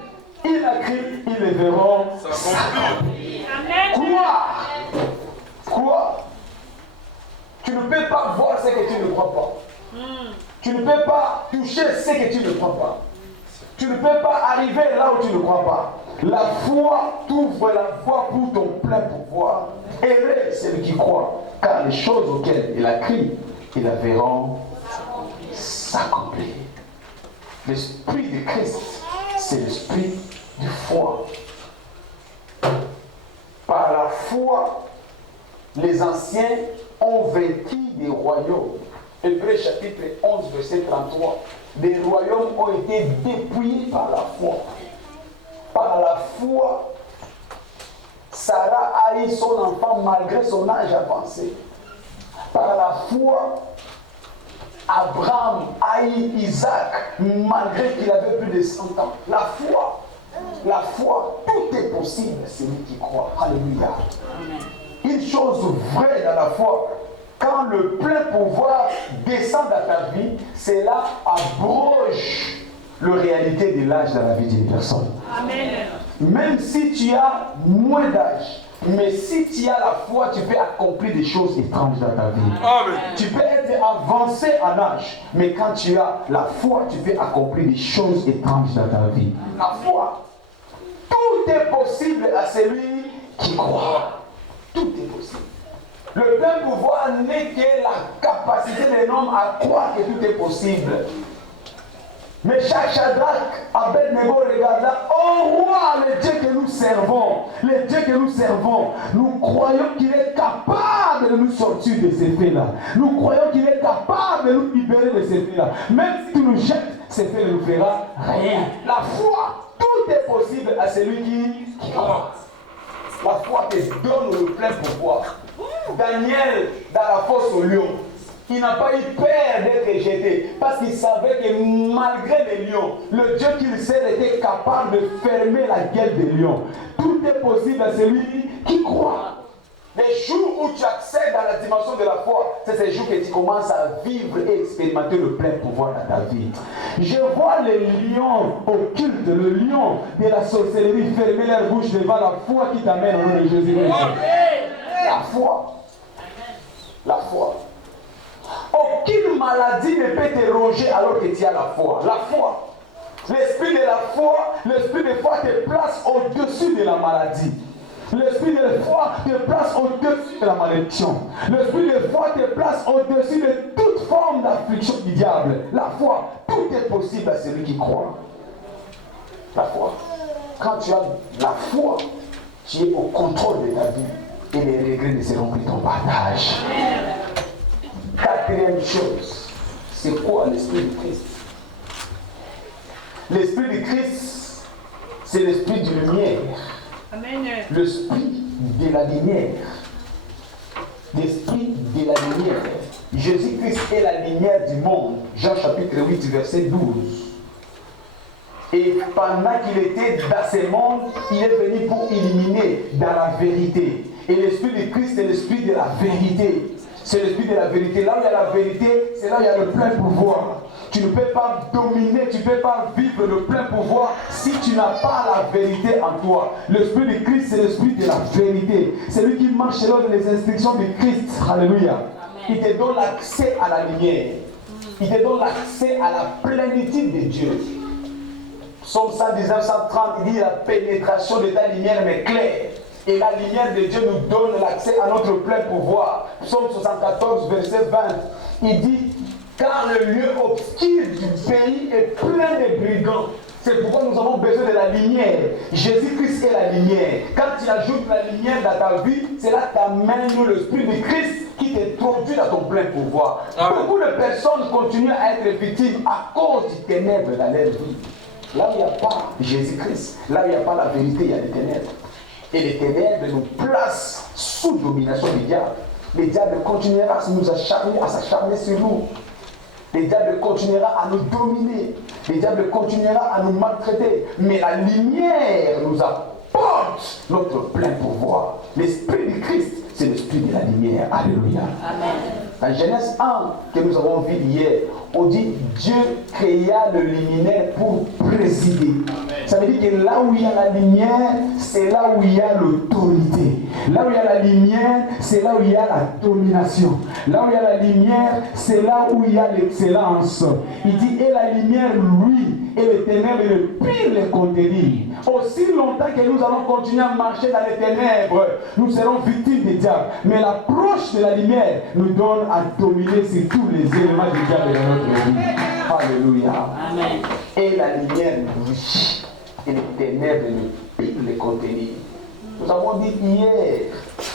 il a cru, ils les verront s'accomplir. Croire. Croire. Tu ne peux pas voir ce que tu ne crois pas. Tu ne peux pas toucher ce que tu ne crois pas. Tu ne peux pas arriver là où tu ne crois pas. La foi t'ouvre la voie pour ton plein pouvoir. Heureux celui qui croit, car les choses auxquelles il a cru, ils la verront s'accomplir. L'esprit de Christ, c'est l'esprit de foi. Par la foi, les anciens ont vaincu des royaumes. Hébreux chapitre 11, verset 33. Des royaumes ont été dépouillés par la foi. Par la foi, Sarah a eu son enfant malgré son âge avancé. Par la foi, Abraham a eu Isaac malgré qu'il avait plus de 100 ans. La foi, tout est possible, c'est lui qui croit. Alléluia. Une chose vraie dans la foi, quand le plein pouvoir descend dans ta vie, cela abroge la réalité de l'âge dans la vie d'une personne. Amen. Même si tu as moins d'âge, mais si tu as la foi, tu peux accomplir des choses étranges dans ta vie. Amen. Tu peux être avancé en âge, mais quand tu as la foi, tu peux accomplir des choses étranges dans ta vie. La foi, tout est possible à celui qui croit. Tout est possible. Le plein pouvoir n'est que la capacité de l'homme à croire que tout est possible. Mais Shadrach, Abednego regarda, oh roi, le Dieu que nous servons, nous croyons qu'il est capable de nous sortir de ces faits-là. Nous croyons qu'il est capable de nous libérer de ces faits-là. Même si tu nous jettes, ces faits ne nous fera rien. La foi, tout est possible à celui qui croit. La foi te donne le plein pouvoir. Daniel, dans la fosse au lion, il n'a pas eu peur d'être jeté parce qu'il savait que malgré les lions, le Dieu qu'il sert était capable de fermer la gueule des lions. Tout est possible à celui qui croit. Les jours où tu accèdes dans la dimension de la foi, c'est ces jours que tu commences à vivre et expérimenter le plein pouvoir dans ta vie. Je vois les lions occultes, le lion de la sorcellerie fermer leur bouche devant la foi qui t'amène au nom de Jésus-Christ. La foi. La foi. Aucune maladie ne peut te ronger alors que tu as la foi. La foi. L'esprit de la foi, l'esprit de foi te place au-dessus de la maladie. L'esprit de foi te place au-dessus de la malédiction. L'esprit de foi te place au-dessus de toute forme d'affliction du diable. La foi, tout est possible à celui qui croit. La foi. Quand tu as la foi, tu es au contrôle de ta vie. Et les regrets ne seront plus ton partage. Quatrième chose, c'est quoi l'esprit de Christ? L'esprit de Christ, c'est l'esprit de lumière. Amen. L'esprit de la lumière. L'esprit de la lumière. Jésus-Christ est la lumière du monde. Jean chapitre 8, verset 12. Et pendant qu'il était dans ce monde, il est venu pour illuminer dans la vérité. Et l'esprit de Christ, c'est l'esprit de la vérité. C'est l'esprit de la vérité. Là où il y a la vérité, c'est là où il y a le plein pouvoir. Tu ne peux pas dominer, tu ne peux pas vivre le plein pouvoir si tu n'as pas la vérité en toi. L'esprit de Christ, c'est l'esprit de la vérité. C'est lui qui marche selon les instructions de Christ. Alléluia. Il te donne l'accès à la lumière. Il te donne l'accès à la plénitude de Dieu. Psaume 119, 130, il dit la pénétration de ta lumière m'est claire. Et la lumière de Dieu nous donne l'accès à notre plein pouvoir. Psaume 74, verset 20, il dit car le lieu obscur du pays est plein de brigands. C'est pourquoi nous avons besoin de la lumière. Jésus-Christ est la lumière. Quand tu ajoutes la lumière dans ta vie, c'est là que tu amènes l'Esprit de Christ qui t'introduit dans ton plein pouvoir. Beaucoup de personnes continuent à être victimes à cause du ténèbre dans leur vie. Là où il n'y a pas Jésus-Christ, là où il n'y a pas la vérité, il y a des ténèbres. Et les ténèbres nous placent sous domination du diable. Le diable continuera à s'acharner sur nous. Le diable continuera à nous dominer. Le diable continuera à nous maltraiter. Mais la lumière nous apporte notre plein pouvoir. L'Esprit du Christ, c'est l'Esprit de la lumière. Alléluia. Amen. Dans Genèse 1, que nous avons vu hier, on dit Dieu créa le luminaire pour présider. Amen. Ça veut dire que là où il y a la lumière, c'est là où il y a l'autorité. Là où il y a la lumière, c'est là où il y a la domination. Là où il y a la lumière, c'est là où il y a l'excellence. Il dit, et la lumière, lui, et les ténèbres ne purent les contenir. Aussi longtemps que nous allons continuer à marcher dans les ténèbres, nous serons victimes des diables. Mais l'approche de la lumière nous donne à dominer sur tous les éléments du diable dans notre vie. Alléluia. Amen. Et la lumière brille, et les ténèbres ne purent les contenir. Nous avons dit hier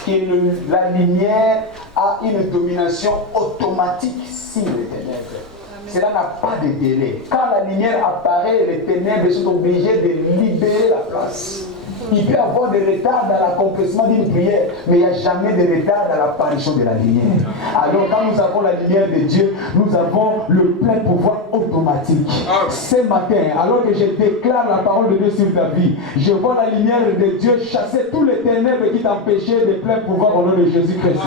que la lumière a une domination automatique sur les ténèbres. Cela n'a pas de délai. Quand la lumière apparaît, les ténèbres sont obligées de libérer la place. Il peut y avoir des retards dans l'accomplissement d'une prière, mais il n'y a jamais de retard dans l'apparition de la lumière. Alors quand nous avons la lumière de Dieu, nous avons le plein pouvoir automatique. Ce matin, alors que je déclare la parole de Dieu sur ta vie, je vois la lumière de Dieu chasser tous les ténèbres qui t'empêchaient de plein pouvoir au nom de Jésus-Christ.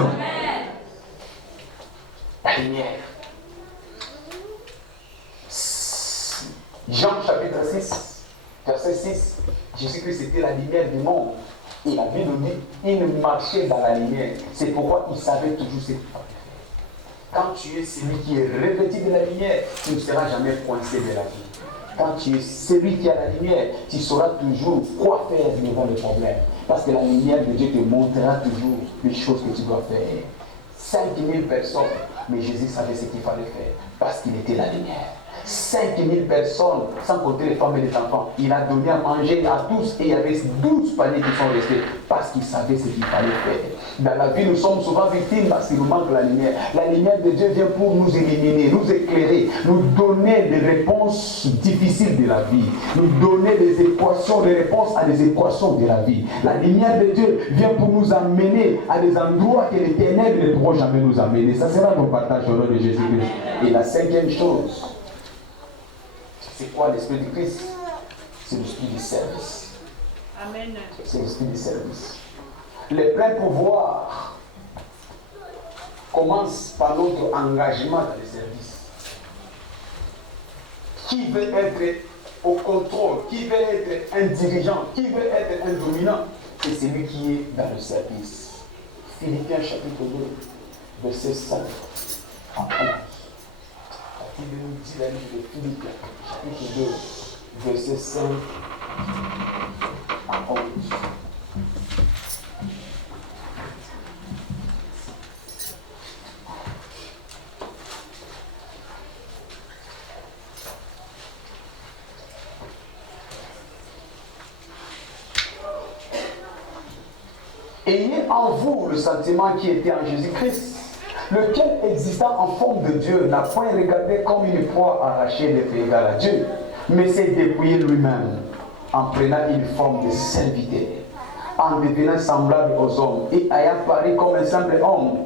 La lumière. Jean chapitre 6, verset 6, Jésus-Christ était la lumière du monde. Et la Bible nous dit, il marchait dans la lumière. C'est pourquoi il savait toujours ce qu'il fallait faire. Quand tu es celui qui est revêtu de la lumière, tu ne seras jamais coincé de la vie. Quand tu es celui qui a la lumière, tu sauras toujours quoi faire devant les problèmes. Parce que la lumière de Dieu te montrera toujours les choses que tu dois faire. 5000 personnes, mais Jésus savait ce qu'il fallait faire parce qu'il était la lumière. 5000 personnes, sans compter les femmes et les enfants. Il a donné à manger à tous et il y avait 12 paniers qui sont restés parce qu'il savait ce qu'il fallait faire. Dans la vie, nous sommes souvent victimes parce qu'il nous manque la lumière. La lumière de Dieu vient pour nous éliminer, nous éclairer, nous donner des réponses difficiles de la vie, nous donner des équations, des réponses à des équations de la vie. La lumière de Dieu vient pour nous amener à des endroits que les ténèbres ne pourront jamais nous amener. Ça sera notre partage au nom de Jésus-Christ. Et la cinquième chose, c'est quoi l'esprit de Christ? C'est l'esprit du service. Amen. C'est l'esprit du service. Le plein pouvoir commence par notre engagement dans le service. Qui veut être au contrôle? Qui veut être un dirigeant? Qui veut être un dominant? C'est celui qui est dans le service. Philippiens chapitre 2, verset 5 à 11. Il nous dit la livre de Philippiens, chapitre 2, verset 5 à 11. Ayez en vous le sentiment qui était en Jésus-Christ, lequel, existant en forme de Dieu, n'a point regardé comme une proie arrachée d'être égal à Dieu, mais s'est dépouillé lui-même, en prenant une forme de serviteur, en devenant semblable aux hommes, et ayant paru comme un simple homme,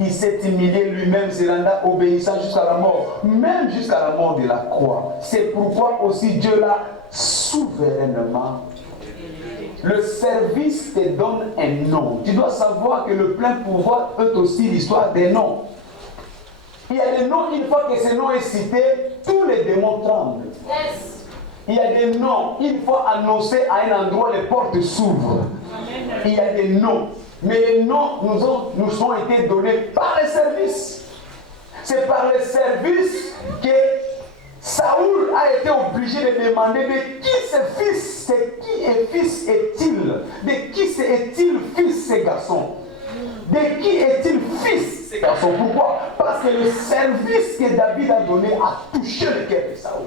il s'est humilié lui-même, se rendant obéissant jusqu'à la mort, même jusqu'à la mort de la croix. C'est pourquoi aussi Dieu l'a souverainement. Le service te donne un nom. Tu dois savoir que le plein pouvoir est aussi l'histoire des noms. Il y a des noms, une fois que ce nom est cité, tous les démons tremblent. Yes. Il y a des noms, une fois annoncés à un endroit, les portes s'ouvrent. Il y a des noms. Mais les noms nous ont été donnés par les services. C'est par les services que Saoul a été obligé de demander de qui ce fils, de qui est fils est-il, de qui est-il fils ce garçon. De qui est-il fils, ces garçons? Pourquoi? Parce que le service que David a donné a touché le cœur de Saoul.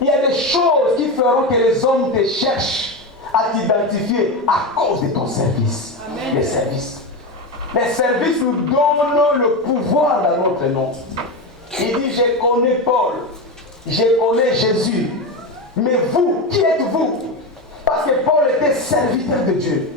Il y a des choses qui feront que les hommes te cherchent à t'identifier à cause de ton service. Amen. Les services. Les services nous donnent le pouvoir dans notre nom. Il dit, je connais Paul, je connais Jésus. Mais vous, qui êtes-vous? Parce que Paul était serviteur de Dieu.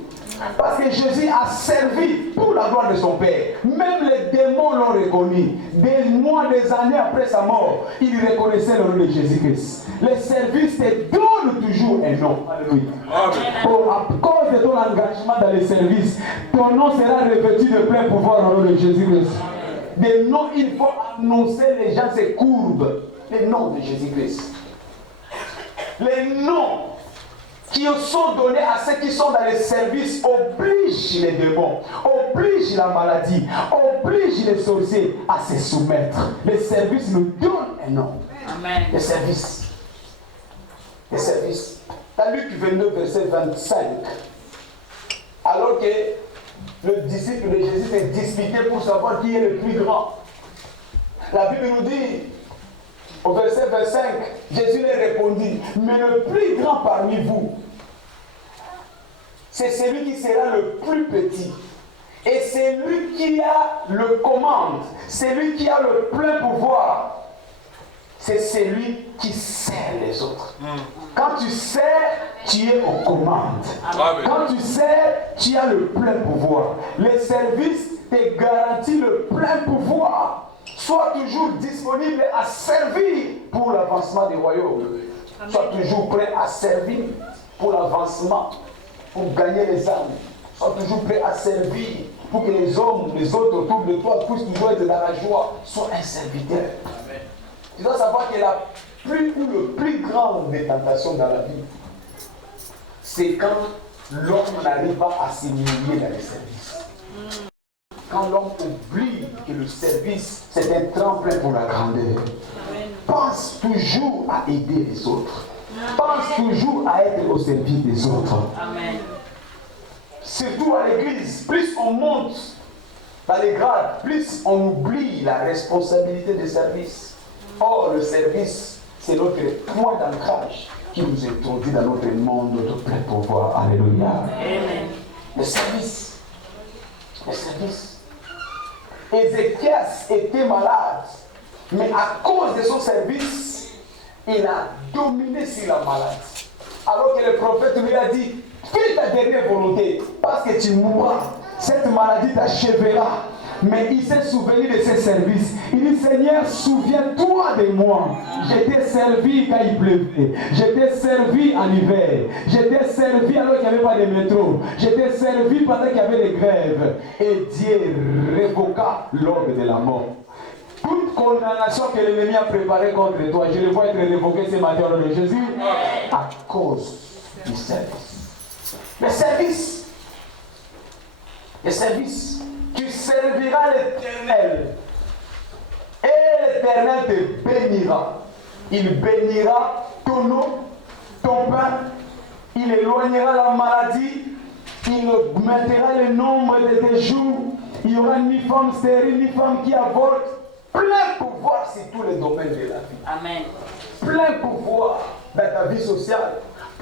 Parce que Jésus a servi pour la gloire de son Père. Même les démons l'ont reconnu. Des mois, des années après sa mort, ils reconnaissaient le nom de Jésus-Christ. Les services te donnent toujours un nom. Alléluia. À cause de ton engagement dans les services, ton nom sera revêtu de plein pouvoir au nom de Jésus-Christ. Des noms, il faut annoncer, les gens se courbent. Les noms de Jésus-Christ. Les noms qui sont donnés à ceux qui sont dans les services obligent les démons, obligent la maladie, obligent les sorciers à se soumettre. Les services nous donnent un nom. Amen. Les services. Les services. Dans Luc 29, verset 25, alors que le disciple de Jésus s'est disputé pour savoir qui est le plus grand, la Bible nous dit, au verset 25, Jésus lui répondit, mais le plus grand parmi vous, c'est celui qui sera le plus petit. Et c'est lui qui a le commande, c'est lui qui a le plein pouvoir. C'est celui qui sert les autres. Quand tu sers, tu es aux commandes. Quand tu sers, tu as le plein pouvoir. Les services te garantissent le plein pouvoir. Sois toujours disponible à servir pour l'avancement du royaume. Sois toujours prêt à servir pour l'avancement, pour gagner les âmes. Sois toujours prêt à servir pour que les hommes, les autres autour de toi puissent toujours être dans la joie. Sois un serviteur. Amen. Tu dois savoir que la plus ou le plus grande des tentations dans la vie, c'est quand l'homme n'arrive pas à s'humilier dans les services. Quand l'homme oublie que le service, c'est un tremplin pour la grandeur. Amen. Pense toujours à aider les autres. Pense toujours à être au service des autres. Amen. Surtout à l'église, plus on monte dans les grades, plus on oublie la responsabilité des services. Or, le service, c'est notre point d'ancrage qui nous introduit dans notre monde de plein pouvoir. Alléluia. Amen. Le service. Le service. Ézéchias était malade, mais à cause de son service, il a dominé sur la maladie. Alors que le prophète lui a dit, fais ta dernière volonté, parce que tu mourras, cette maladie t'achèvera. Mais il s'est souvenu de ses services. Il dit, Seigneur, souviens-toi de moi. Je t'ai servi quand il pleuvait. Je t'ai servi en hiver. Je t'ai servi alors qu'il n'y avait pas de métro. Je t'ai servi pendant qu'il y avait des grèves. Et Dieu révoqua l'ordre de la mort. Toute condamnation que l'ennemi a préparée contre toi, je le vois être révoqué ce matin au nom de Jésus à cause du service. Le service. Le service. Tu serviras l'Éternel. Et l'Éternel te bénira. Il bénira ton eau, ton pain. Il éloignera la maladie. Il mettra le nombre de tes jours. Il n'y aura ni femme stérile, ni femme qui avorte. Plein pouvoir sur tous les domaines de la vie. Amen. Plein pouvoir dans ta vie sociale.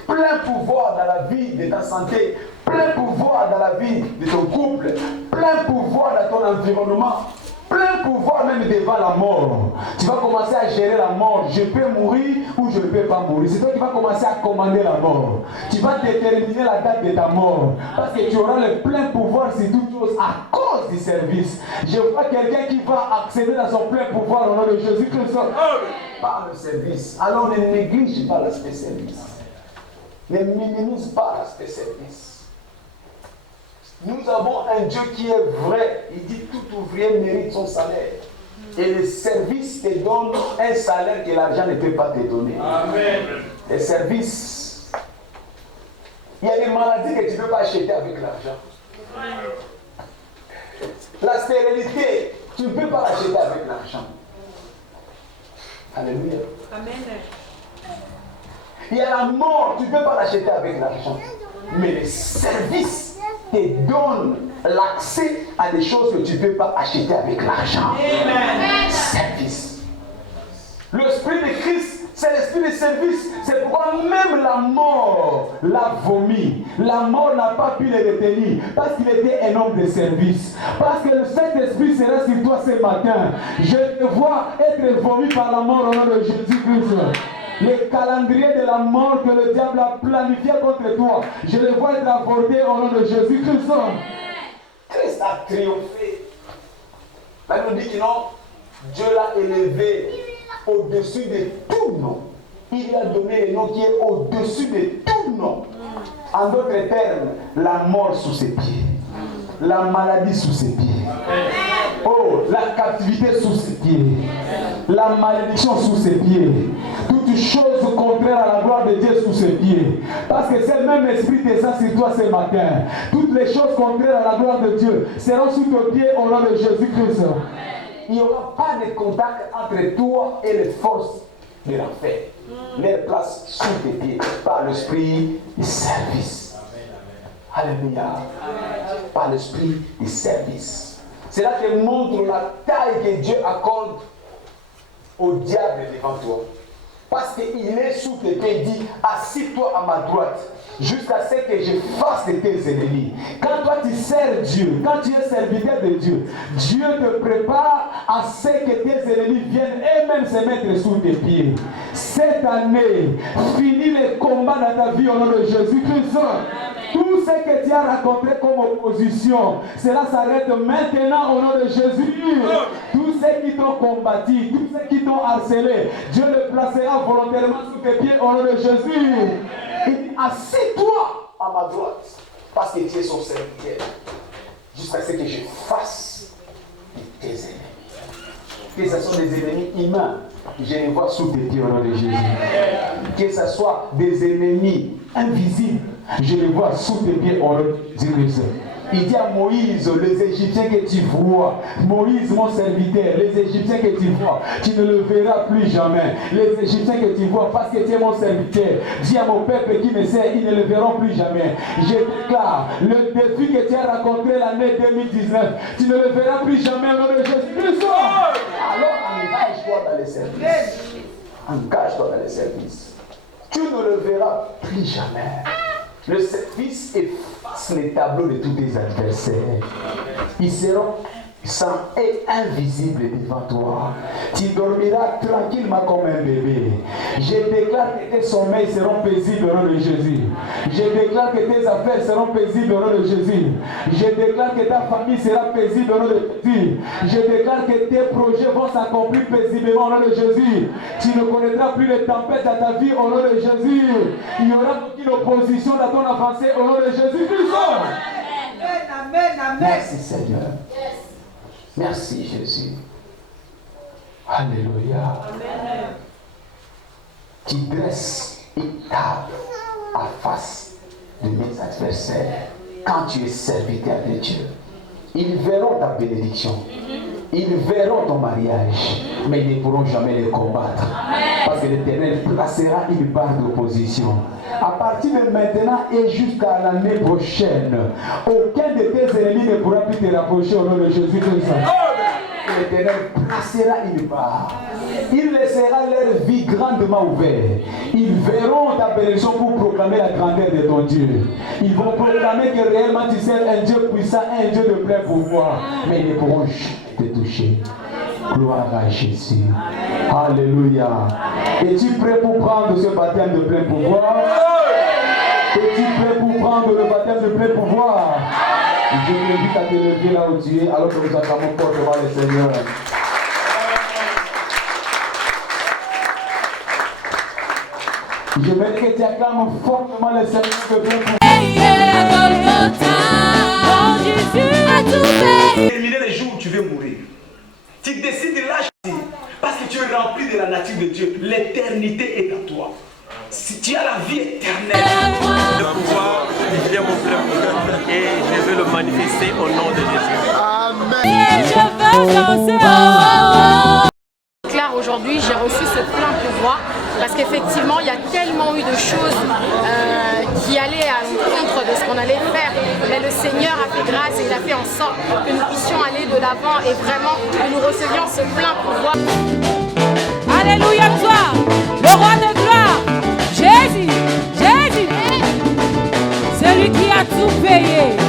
Plein pouvoir dans la vie de ta santé. Plein pouvoir dans la vie de ton couple. Plein pouvoir dans ton environnement. Plein pouvoir même devant la mort. Tu vas commencer à gérer la mort. Je peux mourir ou je ne peux pas mourir. C'est toi qui vas commencer à commander la mort. Tu vas déterminer la date de ta mort. Parce que tu auras le plein pouvoir sur toutes choses à cause du service. Je vois quelqu'un qui va accéder dans son plein pouvoir au nom de Jésus-Christ. Par le service. Alors ne néglige pas l'aspect service. Ne minimise pas l'aspect service. Nous avons un Dieu qui est vrai. Il dit tout ouvrier mérite son salaire. Et le service te donne un salaire que l'argent ne peut pas te donner. Amen. Les services. Il y a des maladies que tu ne peux pas acheter avec l'argent. La stérilité, tu ne peux pas l'acheter avec l'argent. Alléluia. Amen. Il y a la mort, tu ne peux pas l'acheter avec l'argent. Mais les services, te donne l'accès à des choses que tu ne peux pas acheter avec l'argent. Service. L'esprit de Christ, c'est l'esprit de service. C'est pourquoi même la mort l'a vomi. La mort n'a pas pu le retenir parce qu'il était un homme de service. Parce que le Saint-Esprit sera sur toi ce matin. Je te vois être vomi par la mort au nom de Jésus-Christ. Le calendrier de la mort que le diable a planifié contre toi, je le vois être avorté au nom de Jésus-Christ. Christ a triomphé. La Bible dit que non, Dieu l'a élevé au-dessus de tout nom. Il lui a donné le nom qui est au-dessus de tout nom. En d'autres termes, la mort sous ses pieds, la maladie sous ses pieds, oh, la captivité sous ses pieds, la malédiction sous ses pieds, toute chose contraire à la gloire de Dieu sous ses pieds. Parce que c'est le même esprit descend sur toi ce matin. Toutes les choses contraires à la gloire de Dieu seront sous tes pieds au nom de Jésus-Christ. Il n'y aura pas de contact entre toi et les forces de l'enfer. Les places sous tes pieds par l'esprit du service. Alléluia. Par l'esprit du service. C'est là que montre la taille que Dieu accorde au diable devant toi. Parce qu'il est sous tes pieds, il dit, assis-toi à ma droite, jusqu'à ce que je fasse de tes ennemis. Quand toi tu sers Dieu, quand tu es serviteur de Dieu, Dieu te prépare à ce que tes ennemis viennent eux-mêmes se mettre sous tes pieds. Cette année, finis les combats dans ta vie au nom de Jésus-Christ. Tout ce que tu as rencontré comme opposition, cela s'arrête maintenant au nom de Jésus. Tous ceux qui t'ont combattu, tous ceux qui t'ont harcelé, Dieu le placera volontairement sous tes pieds au nom de Jésus. Il dit, assieds-toi à ma droite, parce que tu es son serviteur, jusqu'à ce que je fasse de tes ennemis. Que ce soit des ennemis humains, je les vois sous tes pieds au nom de Jésus. Que ce soit des ennemis invisibles, je les vois sous tes pieds au nom de Jésus. Il dit à Moïse, les Égyptiens que tu vois, Moïse mon serviteur, les Égyptiens que tu vois, tu ne le verras plus jamais. Les Égyptiens que tu vois, parce que tu es mon serviteur, dis à mon peuple qui me sert, ils ne le verront plus jamais. Je déclare, le défi que tu as rencontré l'année 2019, tu ne le verras plus jamais au nom de Jésus-Christ. Alors engage-toi dans les services. Engage-toi dans les services. Tu ne le verras plus jamais. Le service efface les tableaux de tous tes adversaires. Ils seront sans et invisibles devant toi. Tu dormiras tranquillement comme un bébé. Je déclare que tes sommeils seront paisibles au nom de Jésus. Je déclare que tes affaires seront paisibles au nom de Jésus. Je déclare que ta famille sera paisible au nom de Jésus. Je déclare que tes projets vont s'accomplir paisiblement au nom de Jésus. Tu ne connaîtras plus de tempêtes dans ta vie au nom de Jésus. Il n'y aura aucune opposition dans ton avancée au nom de Jésus-Christ. Amen. Merci Seigneur. Merci Jésus. Alléluia. Amen. Tu dresses une table à face de mes adversaires quand tu es serviteur de Dieu. Ils verront ta bénédiction. Ils verront ton mariage, mais ils ne pourront jamais le combattre. Parce que l'Éternel placera une barre d'opposition. À partir de maintenant et jusqu'à l'année prochaine, aucun de tes ennemis ne pourra plus te rapprocher au nom de Jésus-Christ. L'Éternel placera une barre. Il laissera leur vie grandement ouverte. Ils verront ta bénédiction pour proclamer la grandeur de ton Dieu. Ils vont proclamer que réellement tu sais un Dieu puissant, un Dieu de plein pouvoir. Mais ils ne pourront jamais te toucher. Gloire à Jésus. Alléluia. Es-tu prêt pour prendre ce baptême de plein pouvoir? Es-tu prêt pour prendre le baptême de plein pouvoir? Je t'invite à te lever là où tu es alors que nous acclamons fort devant le Seigneur. Je veux que tu acclames fortement le Seigneur de plein pouvoir. Terminer les jours où tu veux mourir. Tu décides de lâcher parce que tu es rempli de la nature de Dieu. L'éternité est à toi. Si tu as la vie éternelle, Le pouvoir vient mon frère et je veux le manifester au nom de Jésus. Et je veux danser. Claire, aujourd'hui, j'ai reçu ce plein pouvoir parce qu'effectivement, il y a tellement eu de choses qui allaient à l'encontre de ce qu'on allait faire. mais le Seigneur a fait grâce et il a fait en sorte que nous puissions aller de l'avant et vraiment que nous recevions ce plein pouvoir. Alléluia, toi, le roi de gloire, Jésus, Jésus, celui qui a tout payé.